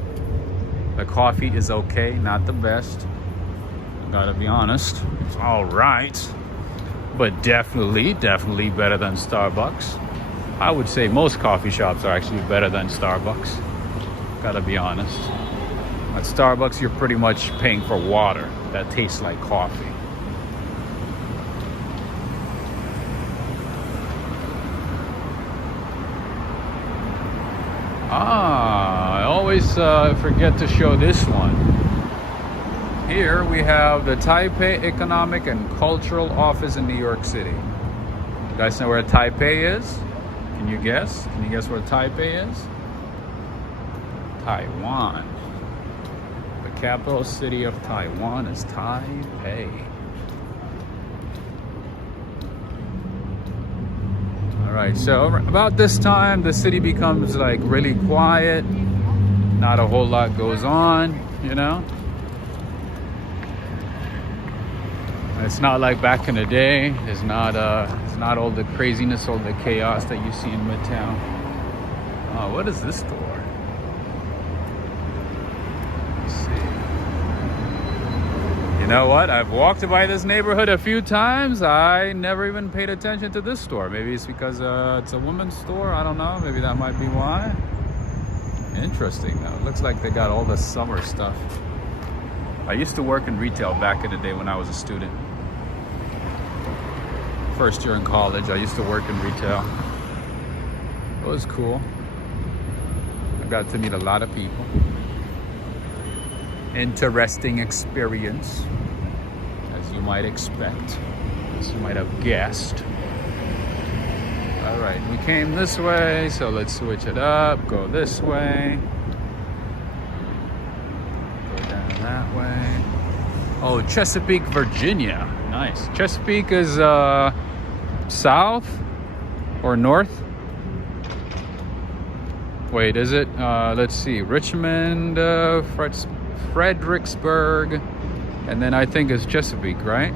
The coffee is okay, not the best. Gotta be honest, it's all right, but definitely better than Starbucks. I would say most coffee shops are actually better than Starbucks. Gotta be honest. At Starbucks, you're pretty much paying for water that tastes like coffee. I always forget to show this one. Here we have the Taipei Economic and Cultural Office in New York City. You guys know where Taipei is? Can you guess? Can you guess where Taipei is? Taiwan. The capital city of Taiwan is Taipei. Alright, so about this time the city becomes like really quiet. Not a whole lot goes on, you know? It's not like back in the day. It's not all the craziness, all the chaos that you see in Midtown. Oh, what is this store? Let's see. You know what? I've walked by this neighborhood a few times. I never even paid attention to this store. Maybe it's because it's a women's store. I don't know. Maybe that might be why. Interesting though. It looks like they got all the summer stuff. I used to work in retail back in the day when I was a student. First year in college, I used to work in retail. It was cool. I got to meet a lot of people. Interesting experience, as you might expect, as you might have guessed. All right, we came this way, so let's switch it up. Go this way. Go down that way. Oh, Chesapeake, Virginia. Nice. Chesapeake is south or north? Wait, is it? Let's see. Richmond, Fredericksburg, and then I think it's Chesapeake, right?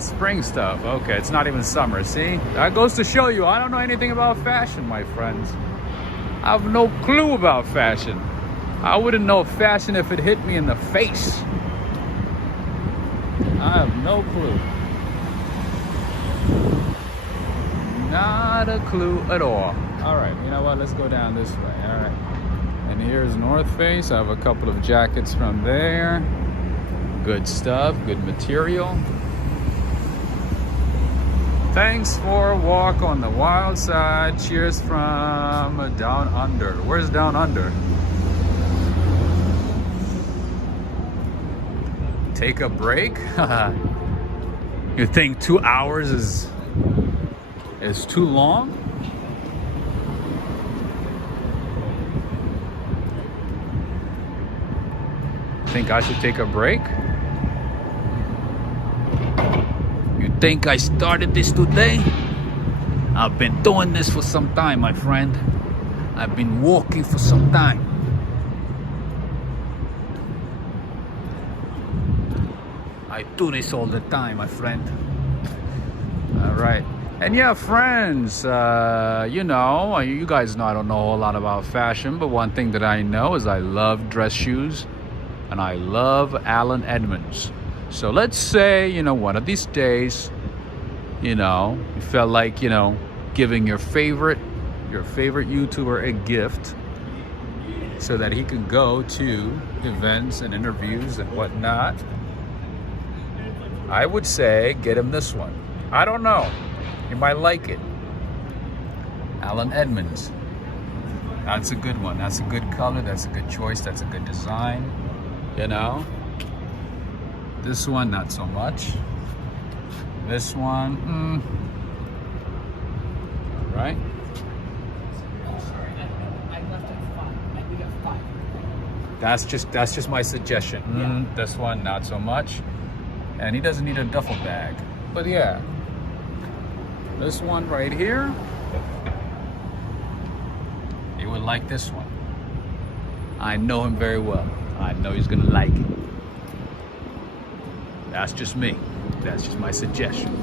Spring stuff. Okay, it's not even summer. See? That goes to show you I don't know anything about fashion, my friends. I have no clue about fashion. I wouldn't know fashion if it hit me in the face. I have no clue. Not a clue at all. All right, you know what? Let's go down this way. All right. And here's North Face. I have a couple of jackets from there. Good stuff, good material. Thanks for a walk on the wild side. Cheers from down under. Where's down under? Take a break? You think 2 hours is too long? Think I should take a break? You think I started this today? I've been doing this for some time, my friend. I've been walking for some time. I do this all the time, my friend. All right. And yeah, friends, you know, you guys know I don't know a whole lot about fashion, but one thing that I know is I love dress shoes and I love Allen Edmonds. So let's say, you know, one of these days, you know, you felt like, you know, giving your favorite YouTuber a gift so that he can go to events and interviews and whatnot. I would say get him this one. I don't know. You might like it. Allen Edmonds. That's a good one. That's a good color. That's a good choice. That's a good design. You know? This one, not so much. This one, all right. That's just my suggestion. This one, not so much. And he doesn't need a duffel bag. But yeah. This one right here, he would like this one. I know him very well. I know he's gonna like it. That's just me. That's just my suggestion.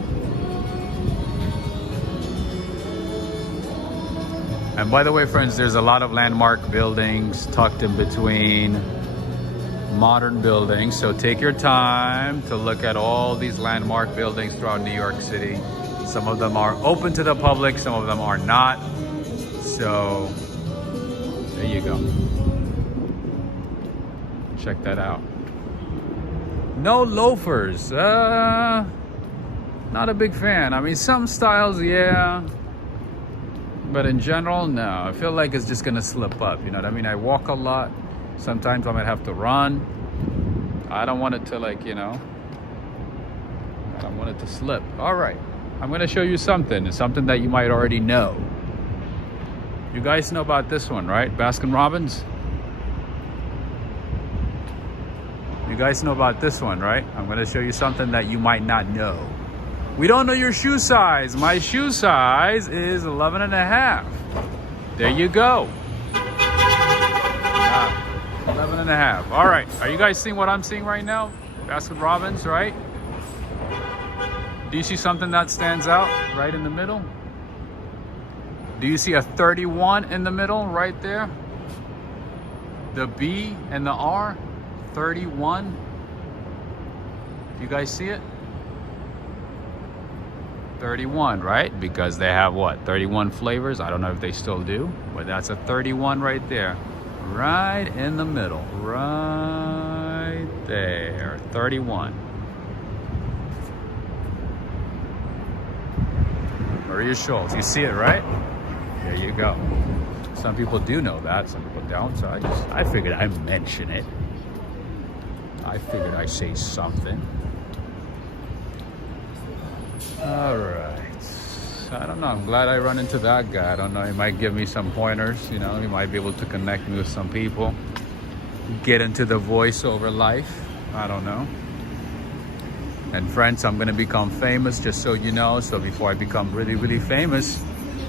And by the way, friends, there's a lot of landmark buildings tucked in between modern buildings. So take your time to look at all these landmark buildings throughout New York City. Some of them are open to the public, some of them are not. So there you go. Check that out. No loafers. Not a big fan. I mean, some styles, yeah. But in general, no. I feel like it's just gonna slip up. You know what I mean? I walk a lot. Sometimes I might have to run. I don't want it to, like, you know, I don't want it to slip. All right. I'm gonna show you something. It's something that you might already know. You guys know about this one, right? Baskin Robbins? You guys know about this one, right? I'm gonna show you something that you might not know. We don't know your shoe size. My shoe size is 11 and a half. There you go. 11 and a half. All right. Are you guys seeing what I'm seeing right now? Baskin Robbins, right? Do you see something that stands out right in the middle? Do you see a 31 in the middle right there? The B and the R, 31. You guys see it? 31, right? Because they have what? 31 flavors. I don't know if they still do, but that's a 31 right there. Right in the middle. Right there. 31. Maria Schultz. You see it, right? There you go. Some people do know that. Some people don't. So I figured I'd mention it. I figured I'd say something. All right. I don't know. I'm glad I run into that guy. I don't know. He might give me some pointers. You know, he might be able to connect me with some people. Get into the voiceover life. I don't know. And friends, I'm going to become famous, just so you know. So before I become really, really famous,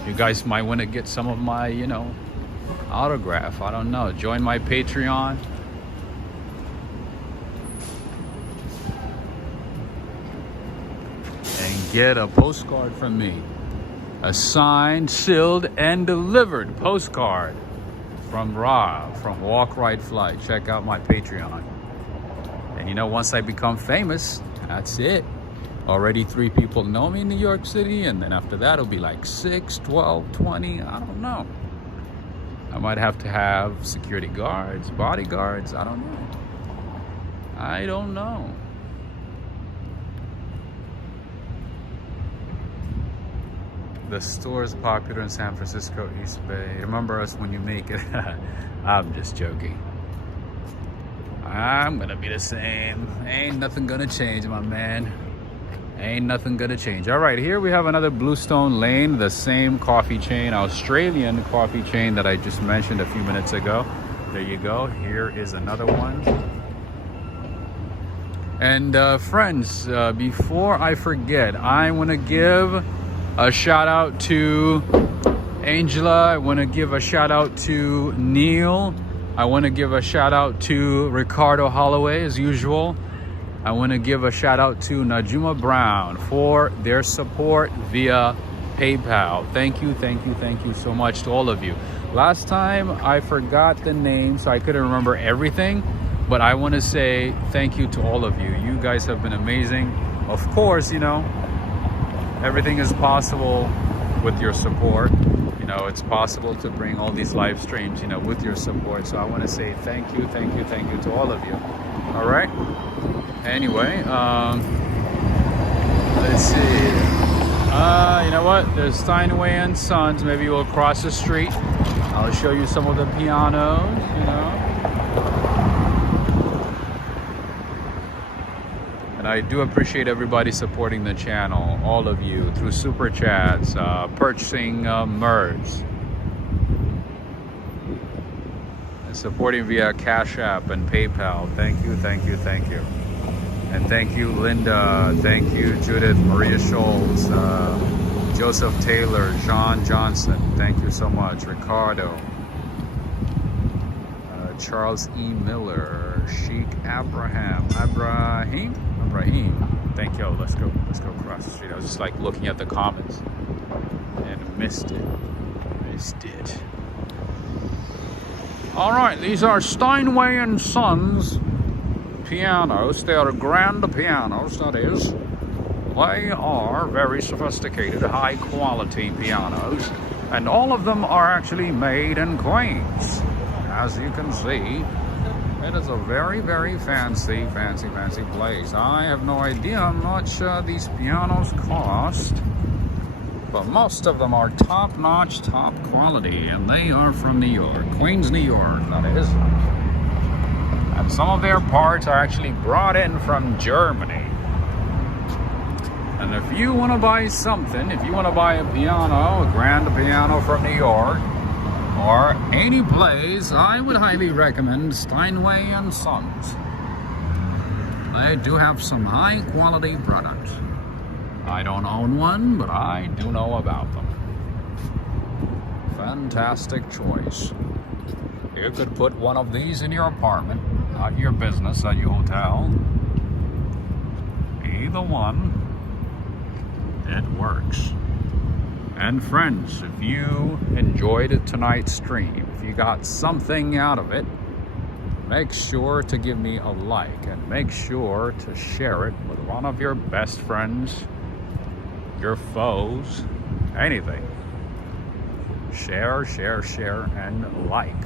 you guys might want to get some of my, you know, autograph. I don't know. Join my Patreon. And get a postcard from me. A signed, sealed, and delivered postcard from Rob, from Walk, Ride, Fly. Check out my Patreon. And you know, once I become famous, that's it. Already 3 people know me in New York City, and then after that it'll be like 6, 12, 20, I don't know. I might have to have security guards, bodyguards, I don't know. I don't know. The store is popular in San Francisco, East Bay. Remember us when you make it. I'm just joking. I'm gonna be the same. Ain't nothing gonna change, my man. Ain't nothing gonna change. All right, here we have another Bluestone Lane, the same coffee chain, Australian coffee chain that I just mentioned a few minutes ago. There you go. Here is another one. And friends, before I forget, I want to give a shout out to Angela. I want to give a shout out to Neil. I want to give a shout out to Ricardo Holloway, as usual. I want to give a shout out to Najuma Brown for their support via PayPal. Thank you so much to all of you. Last time I forgot the name, so I couldn't remember everything, but I want to say thank you to all of you. You guys have been amazing. Of course, you know, everything is possible with your support. You know, it's possible to bring all these live streams, you know, with your support. So I want to say thank you to all of you. All right. Anyway, let's see. You know what? There's Steinway and Sons. Maybe we'll cross the street. I'll show you some of the pianos, you know. And I do appreciate everybody supporting the channel, all of you, through super chats, purchasing merch, and supporting via Cash App and PayPal. Thank you. And thank you, Linda. Thank you, Judith, Maria Scholes, Joseph Taylor, John Johnson. Thank you so much. Ricardo, Charles E. Miller, Sheikh Ibrahim. Thank you. Let's go across the street. I was just like looking at the comments and missed it. All right, these are Steinway and Sons pianos. They are grand pianos, that is. They are very sophisticated, high quality pianos, and all of them are actually made in Queens. As you can see, it is a very fancy place. I have no idea how much these pianos cost, but most of them are top-notch, top quality, and they are from New York, Queens, New York, that is. And some of their parts are actually brought in from Germany. And if you want to buy something, if you want to buy a piano, a grand piano from New York, or any place, I would highly recommend Steinway and Sons. They do have some high quality products. I don't own one, but I do know about them. Fantastic choice. You could put one of these in your apartment, at your business, at your hotel. Either one, it works. And friends, if you enjoyed tonight's stream, if you got something out of it, make sure to give me a like and make sure to share it with one of your best friends, your foes, anything. Share, and like.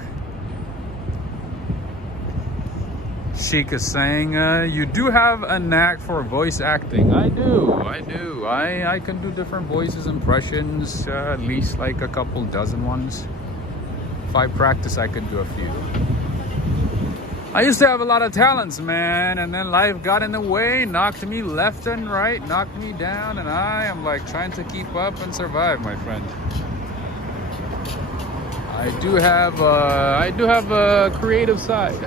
Sheik is saying, you do have a knack for voice acting. I do. I can do different voices, impressions, at least like a couple dozen ones. If I practice, I could do a few. I used to have a lot of talents, man, and then life got in the way, knocked me left and right, knocked me down, and I am like trying to keep up and survive, my friend. I do have a creative side.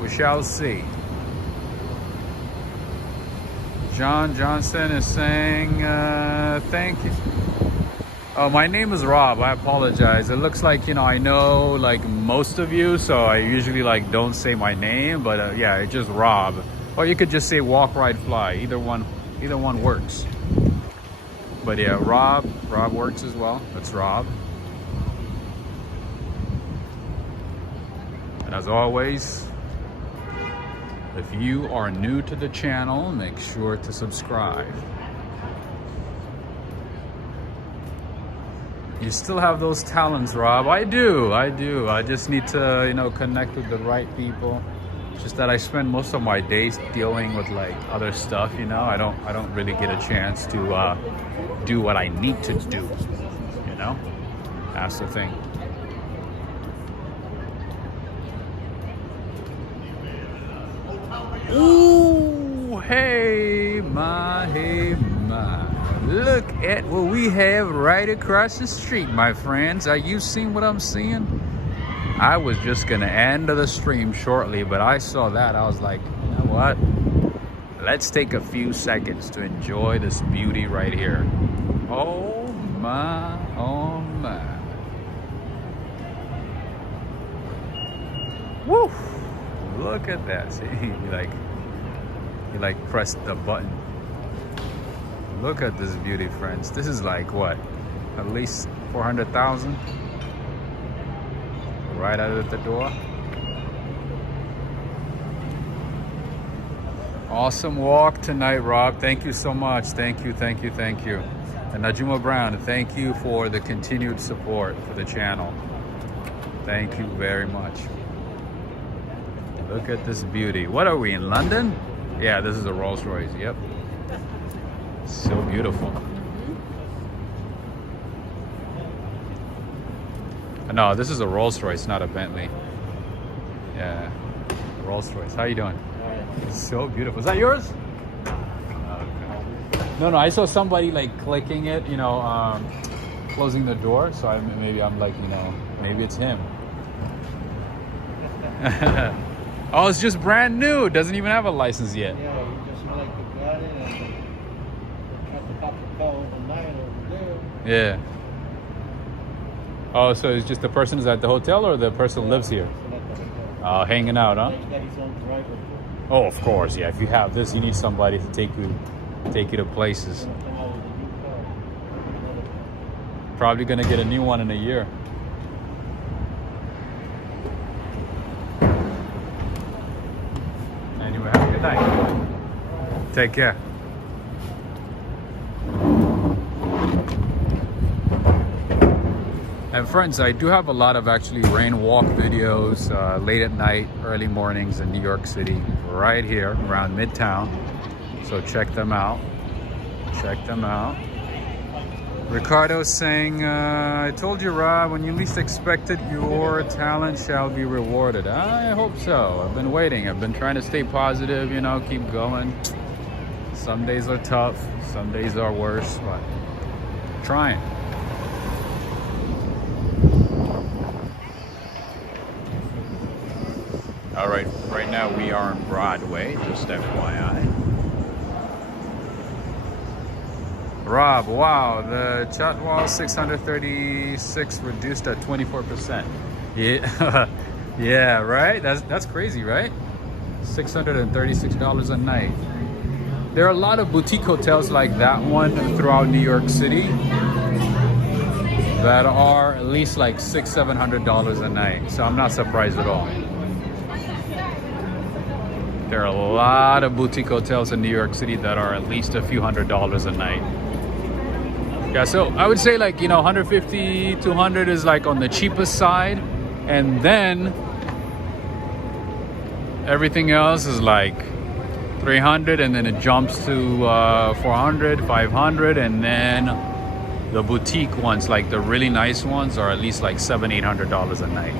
We shall see. John Johnson is saying, thank you. Oh, my name is Rob. I apologize. It looks like, you know, I know like most of you, so I usually like don't say my name, but yeah, it's just Rob. Or you could just say walk, ride, fly. Either one works. But yeah, Rob works as well. That's Rob. And as always, if you are new to the channel, make sure to subscribe. You still have those talents, Rob. I do. I just need to, you know, connect with the right people. Just that I spend most of my days dealing with like other stuff, you know. I don't really get a chance to do what I need to do, you know. That's the thing. Ooh, hey my. Look at what we have right across the street, my friends. Are you seeing what I'm seeing? I was just gonna end the stream shortly, but I saw that. I was like, you know what? Let's take a few seconds to enjoy this beauty right here. Oh my, oh my. Woo! Look at that. See, you like pressed the button. Look at this beauty, friends. This is like what? At least 400,000 right out of the door. Awesome walk tonight, Rob. Thank you so much. Thank you. And Najuma Brown, thank you for the continued support for the channel. Thank you very much. Look at this beauty. What are we, in London? Yeah, this is a Rolls Royce. Yep. So beautiful. No, this is a Rolls Royce, not a Bentley. Yeah, Rolls Royce. How you doing? It's so beautiful. Is that yours? Okay. No, I saw somebody like clicking it, you know, closing the door. So maybe I'm like, you know, maybe it's him. Oh, it's just brand new. It doesn't even have a license yet. Yeah, you just like got it and got the cop to call overnight over there. Yeah. Oh, so it's just the person is at the hotel or the person lives here? Oh, hanging out, huh? He's got his own driver. Oh, of course, yeah. If you have this, you need somebody to take you to places. Probably gonna get a new one in a year. Anyway, have a good night. Take care. And friends, I do have a lot of actually rain walk videos late at night, early mornings in New York City, right here around Midtown. So check them out. Ricardo's saying, I told you, Rob, when you least expect it, your talent shall be rewarded. I hope so. I've been waiting. I've been trying to stay positive, you know, keep going. Some days are tough, some days are worse, but trying. All right, right now we are on Broadway, just FYI. Rob, wow, the chat wall 636 reduced at 24%. Yeah, yeah, right? That's crazy, right? $636 a night. There are a lot of boutique hotels like that one throughout New York City that are at least like $600-700 a night. So I'm not surprised at all. There are a lot of boutique hotels in New York City that are at least a few $100s a night. Yeah, so I would say like, you know, 150, 200 is like on the cheapest side. And then everything else is like 300, and then it jumps to 400, 500, and then the boutique ones, like the really nice ones, are at least like $700-800 a night.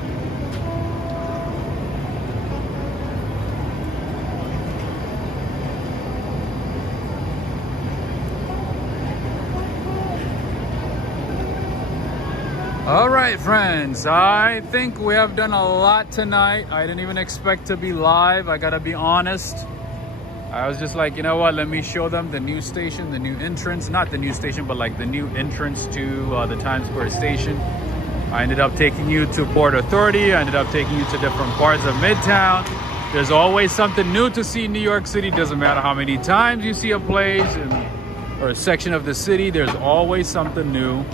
All right, friends, I think we have done a lot tonight. I didn't even expect to be live. I gotta be honest. I was just like, you know what, let me show them the new station, the new entrance, not the new station, but like the new entrance to the Times Square station. I ended up taking you to Port Authority. I ended up taking you to different parts of Midtown. There's always something new to see in New York City. Doesn't matter how many times you see a place or a section of the city, there's always something new.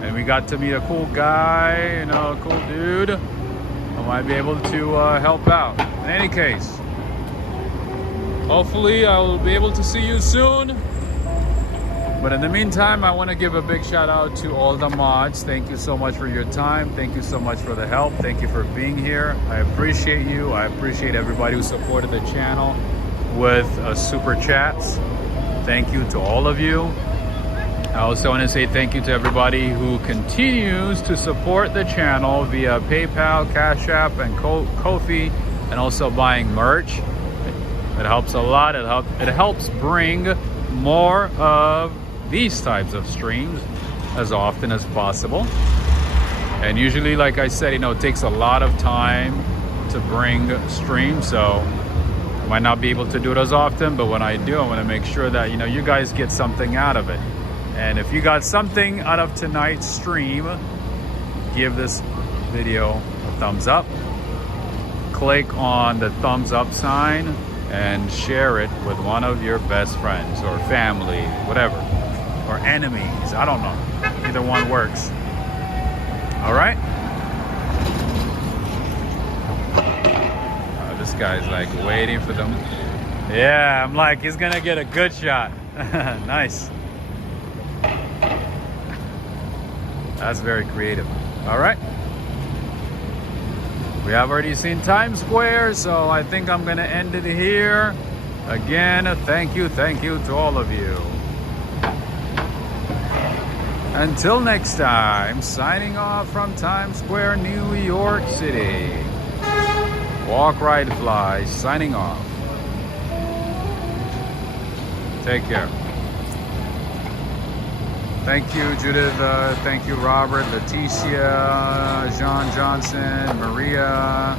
And we got to meet a cool guy, you know, a cool dude. I might be able to help out. In any case, hopefully I will be able to see you soon. But in the meantime, I want to give a big shout out to all the mods. Thank you so much for your time. Thank you so much for the help. Thank you for being here. I appreciate you. I appreciate everybody who supported the channel with super chats. Thank you to all of you. I also want to say thank you to everybody who continues to support the channel via PayPal, Cash App, and Ko-fi, and also buying merch. It helps a lot. It helps bring more of these types of streams as often as possible. And usually, like I said, you know, it takes a lot of time to bring streams, so I might not be able to do it as often, but when I do, I want to make sure that, you know, you guys get something out of it. And if you got something out of tonight's stream, give this video a thumbs up, click on the thumbs up sign and share it with one of your best friends or family, whatever, or enemies. I don't know. Either one works. All right. This guy's like waiting for them. Yeah, I'm like, he's gonna get a good shot. Nice. That's very creative. All right. We have already seen Times Square, so I think I'm gonna end it here. Again, thank you to all of you. Until next time, signing off from Times Square, New York City. Walk, ride, fly, signing off. Take care. Thank you, Judith. Thank you, Robert, Leticia, Jean Johnson, Maria,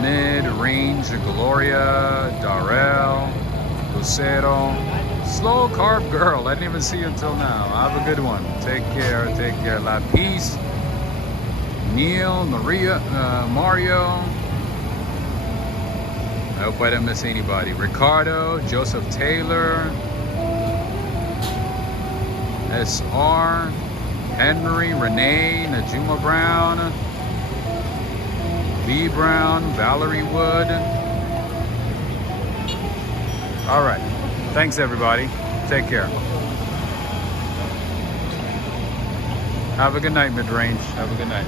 Mid-Range, Gloria, Darrell, Lucero, Slow Carb Girl. I didn't even see you until now. Have a good one. Take care. Take care. La Peace, Neil, Maria, Mario. I hope I didn't miss anybody. Ricardo, Joseph Taylor, SR, Henry, Renee, Najuma Brown, B. Brown, Valerie Wood. All right. Thanks, everybody. Take care. Have a good night, Mid-Range. Have a good night.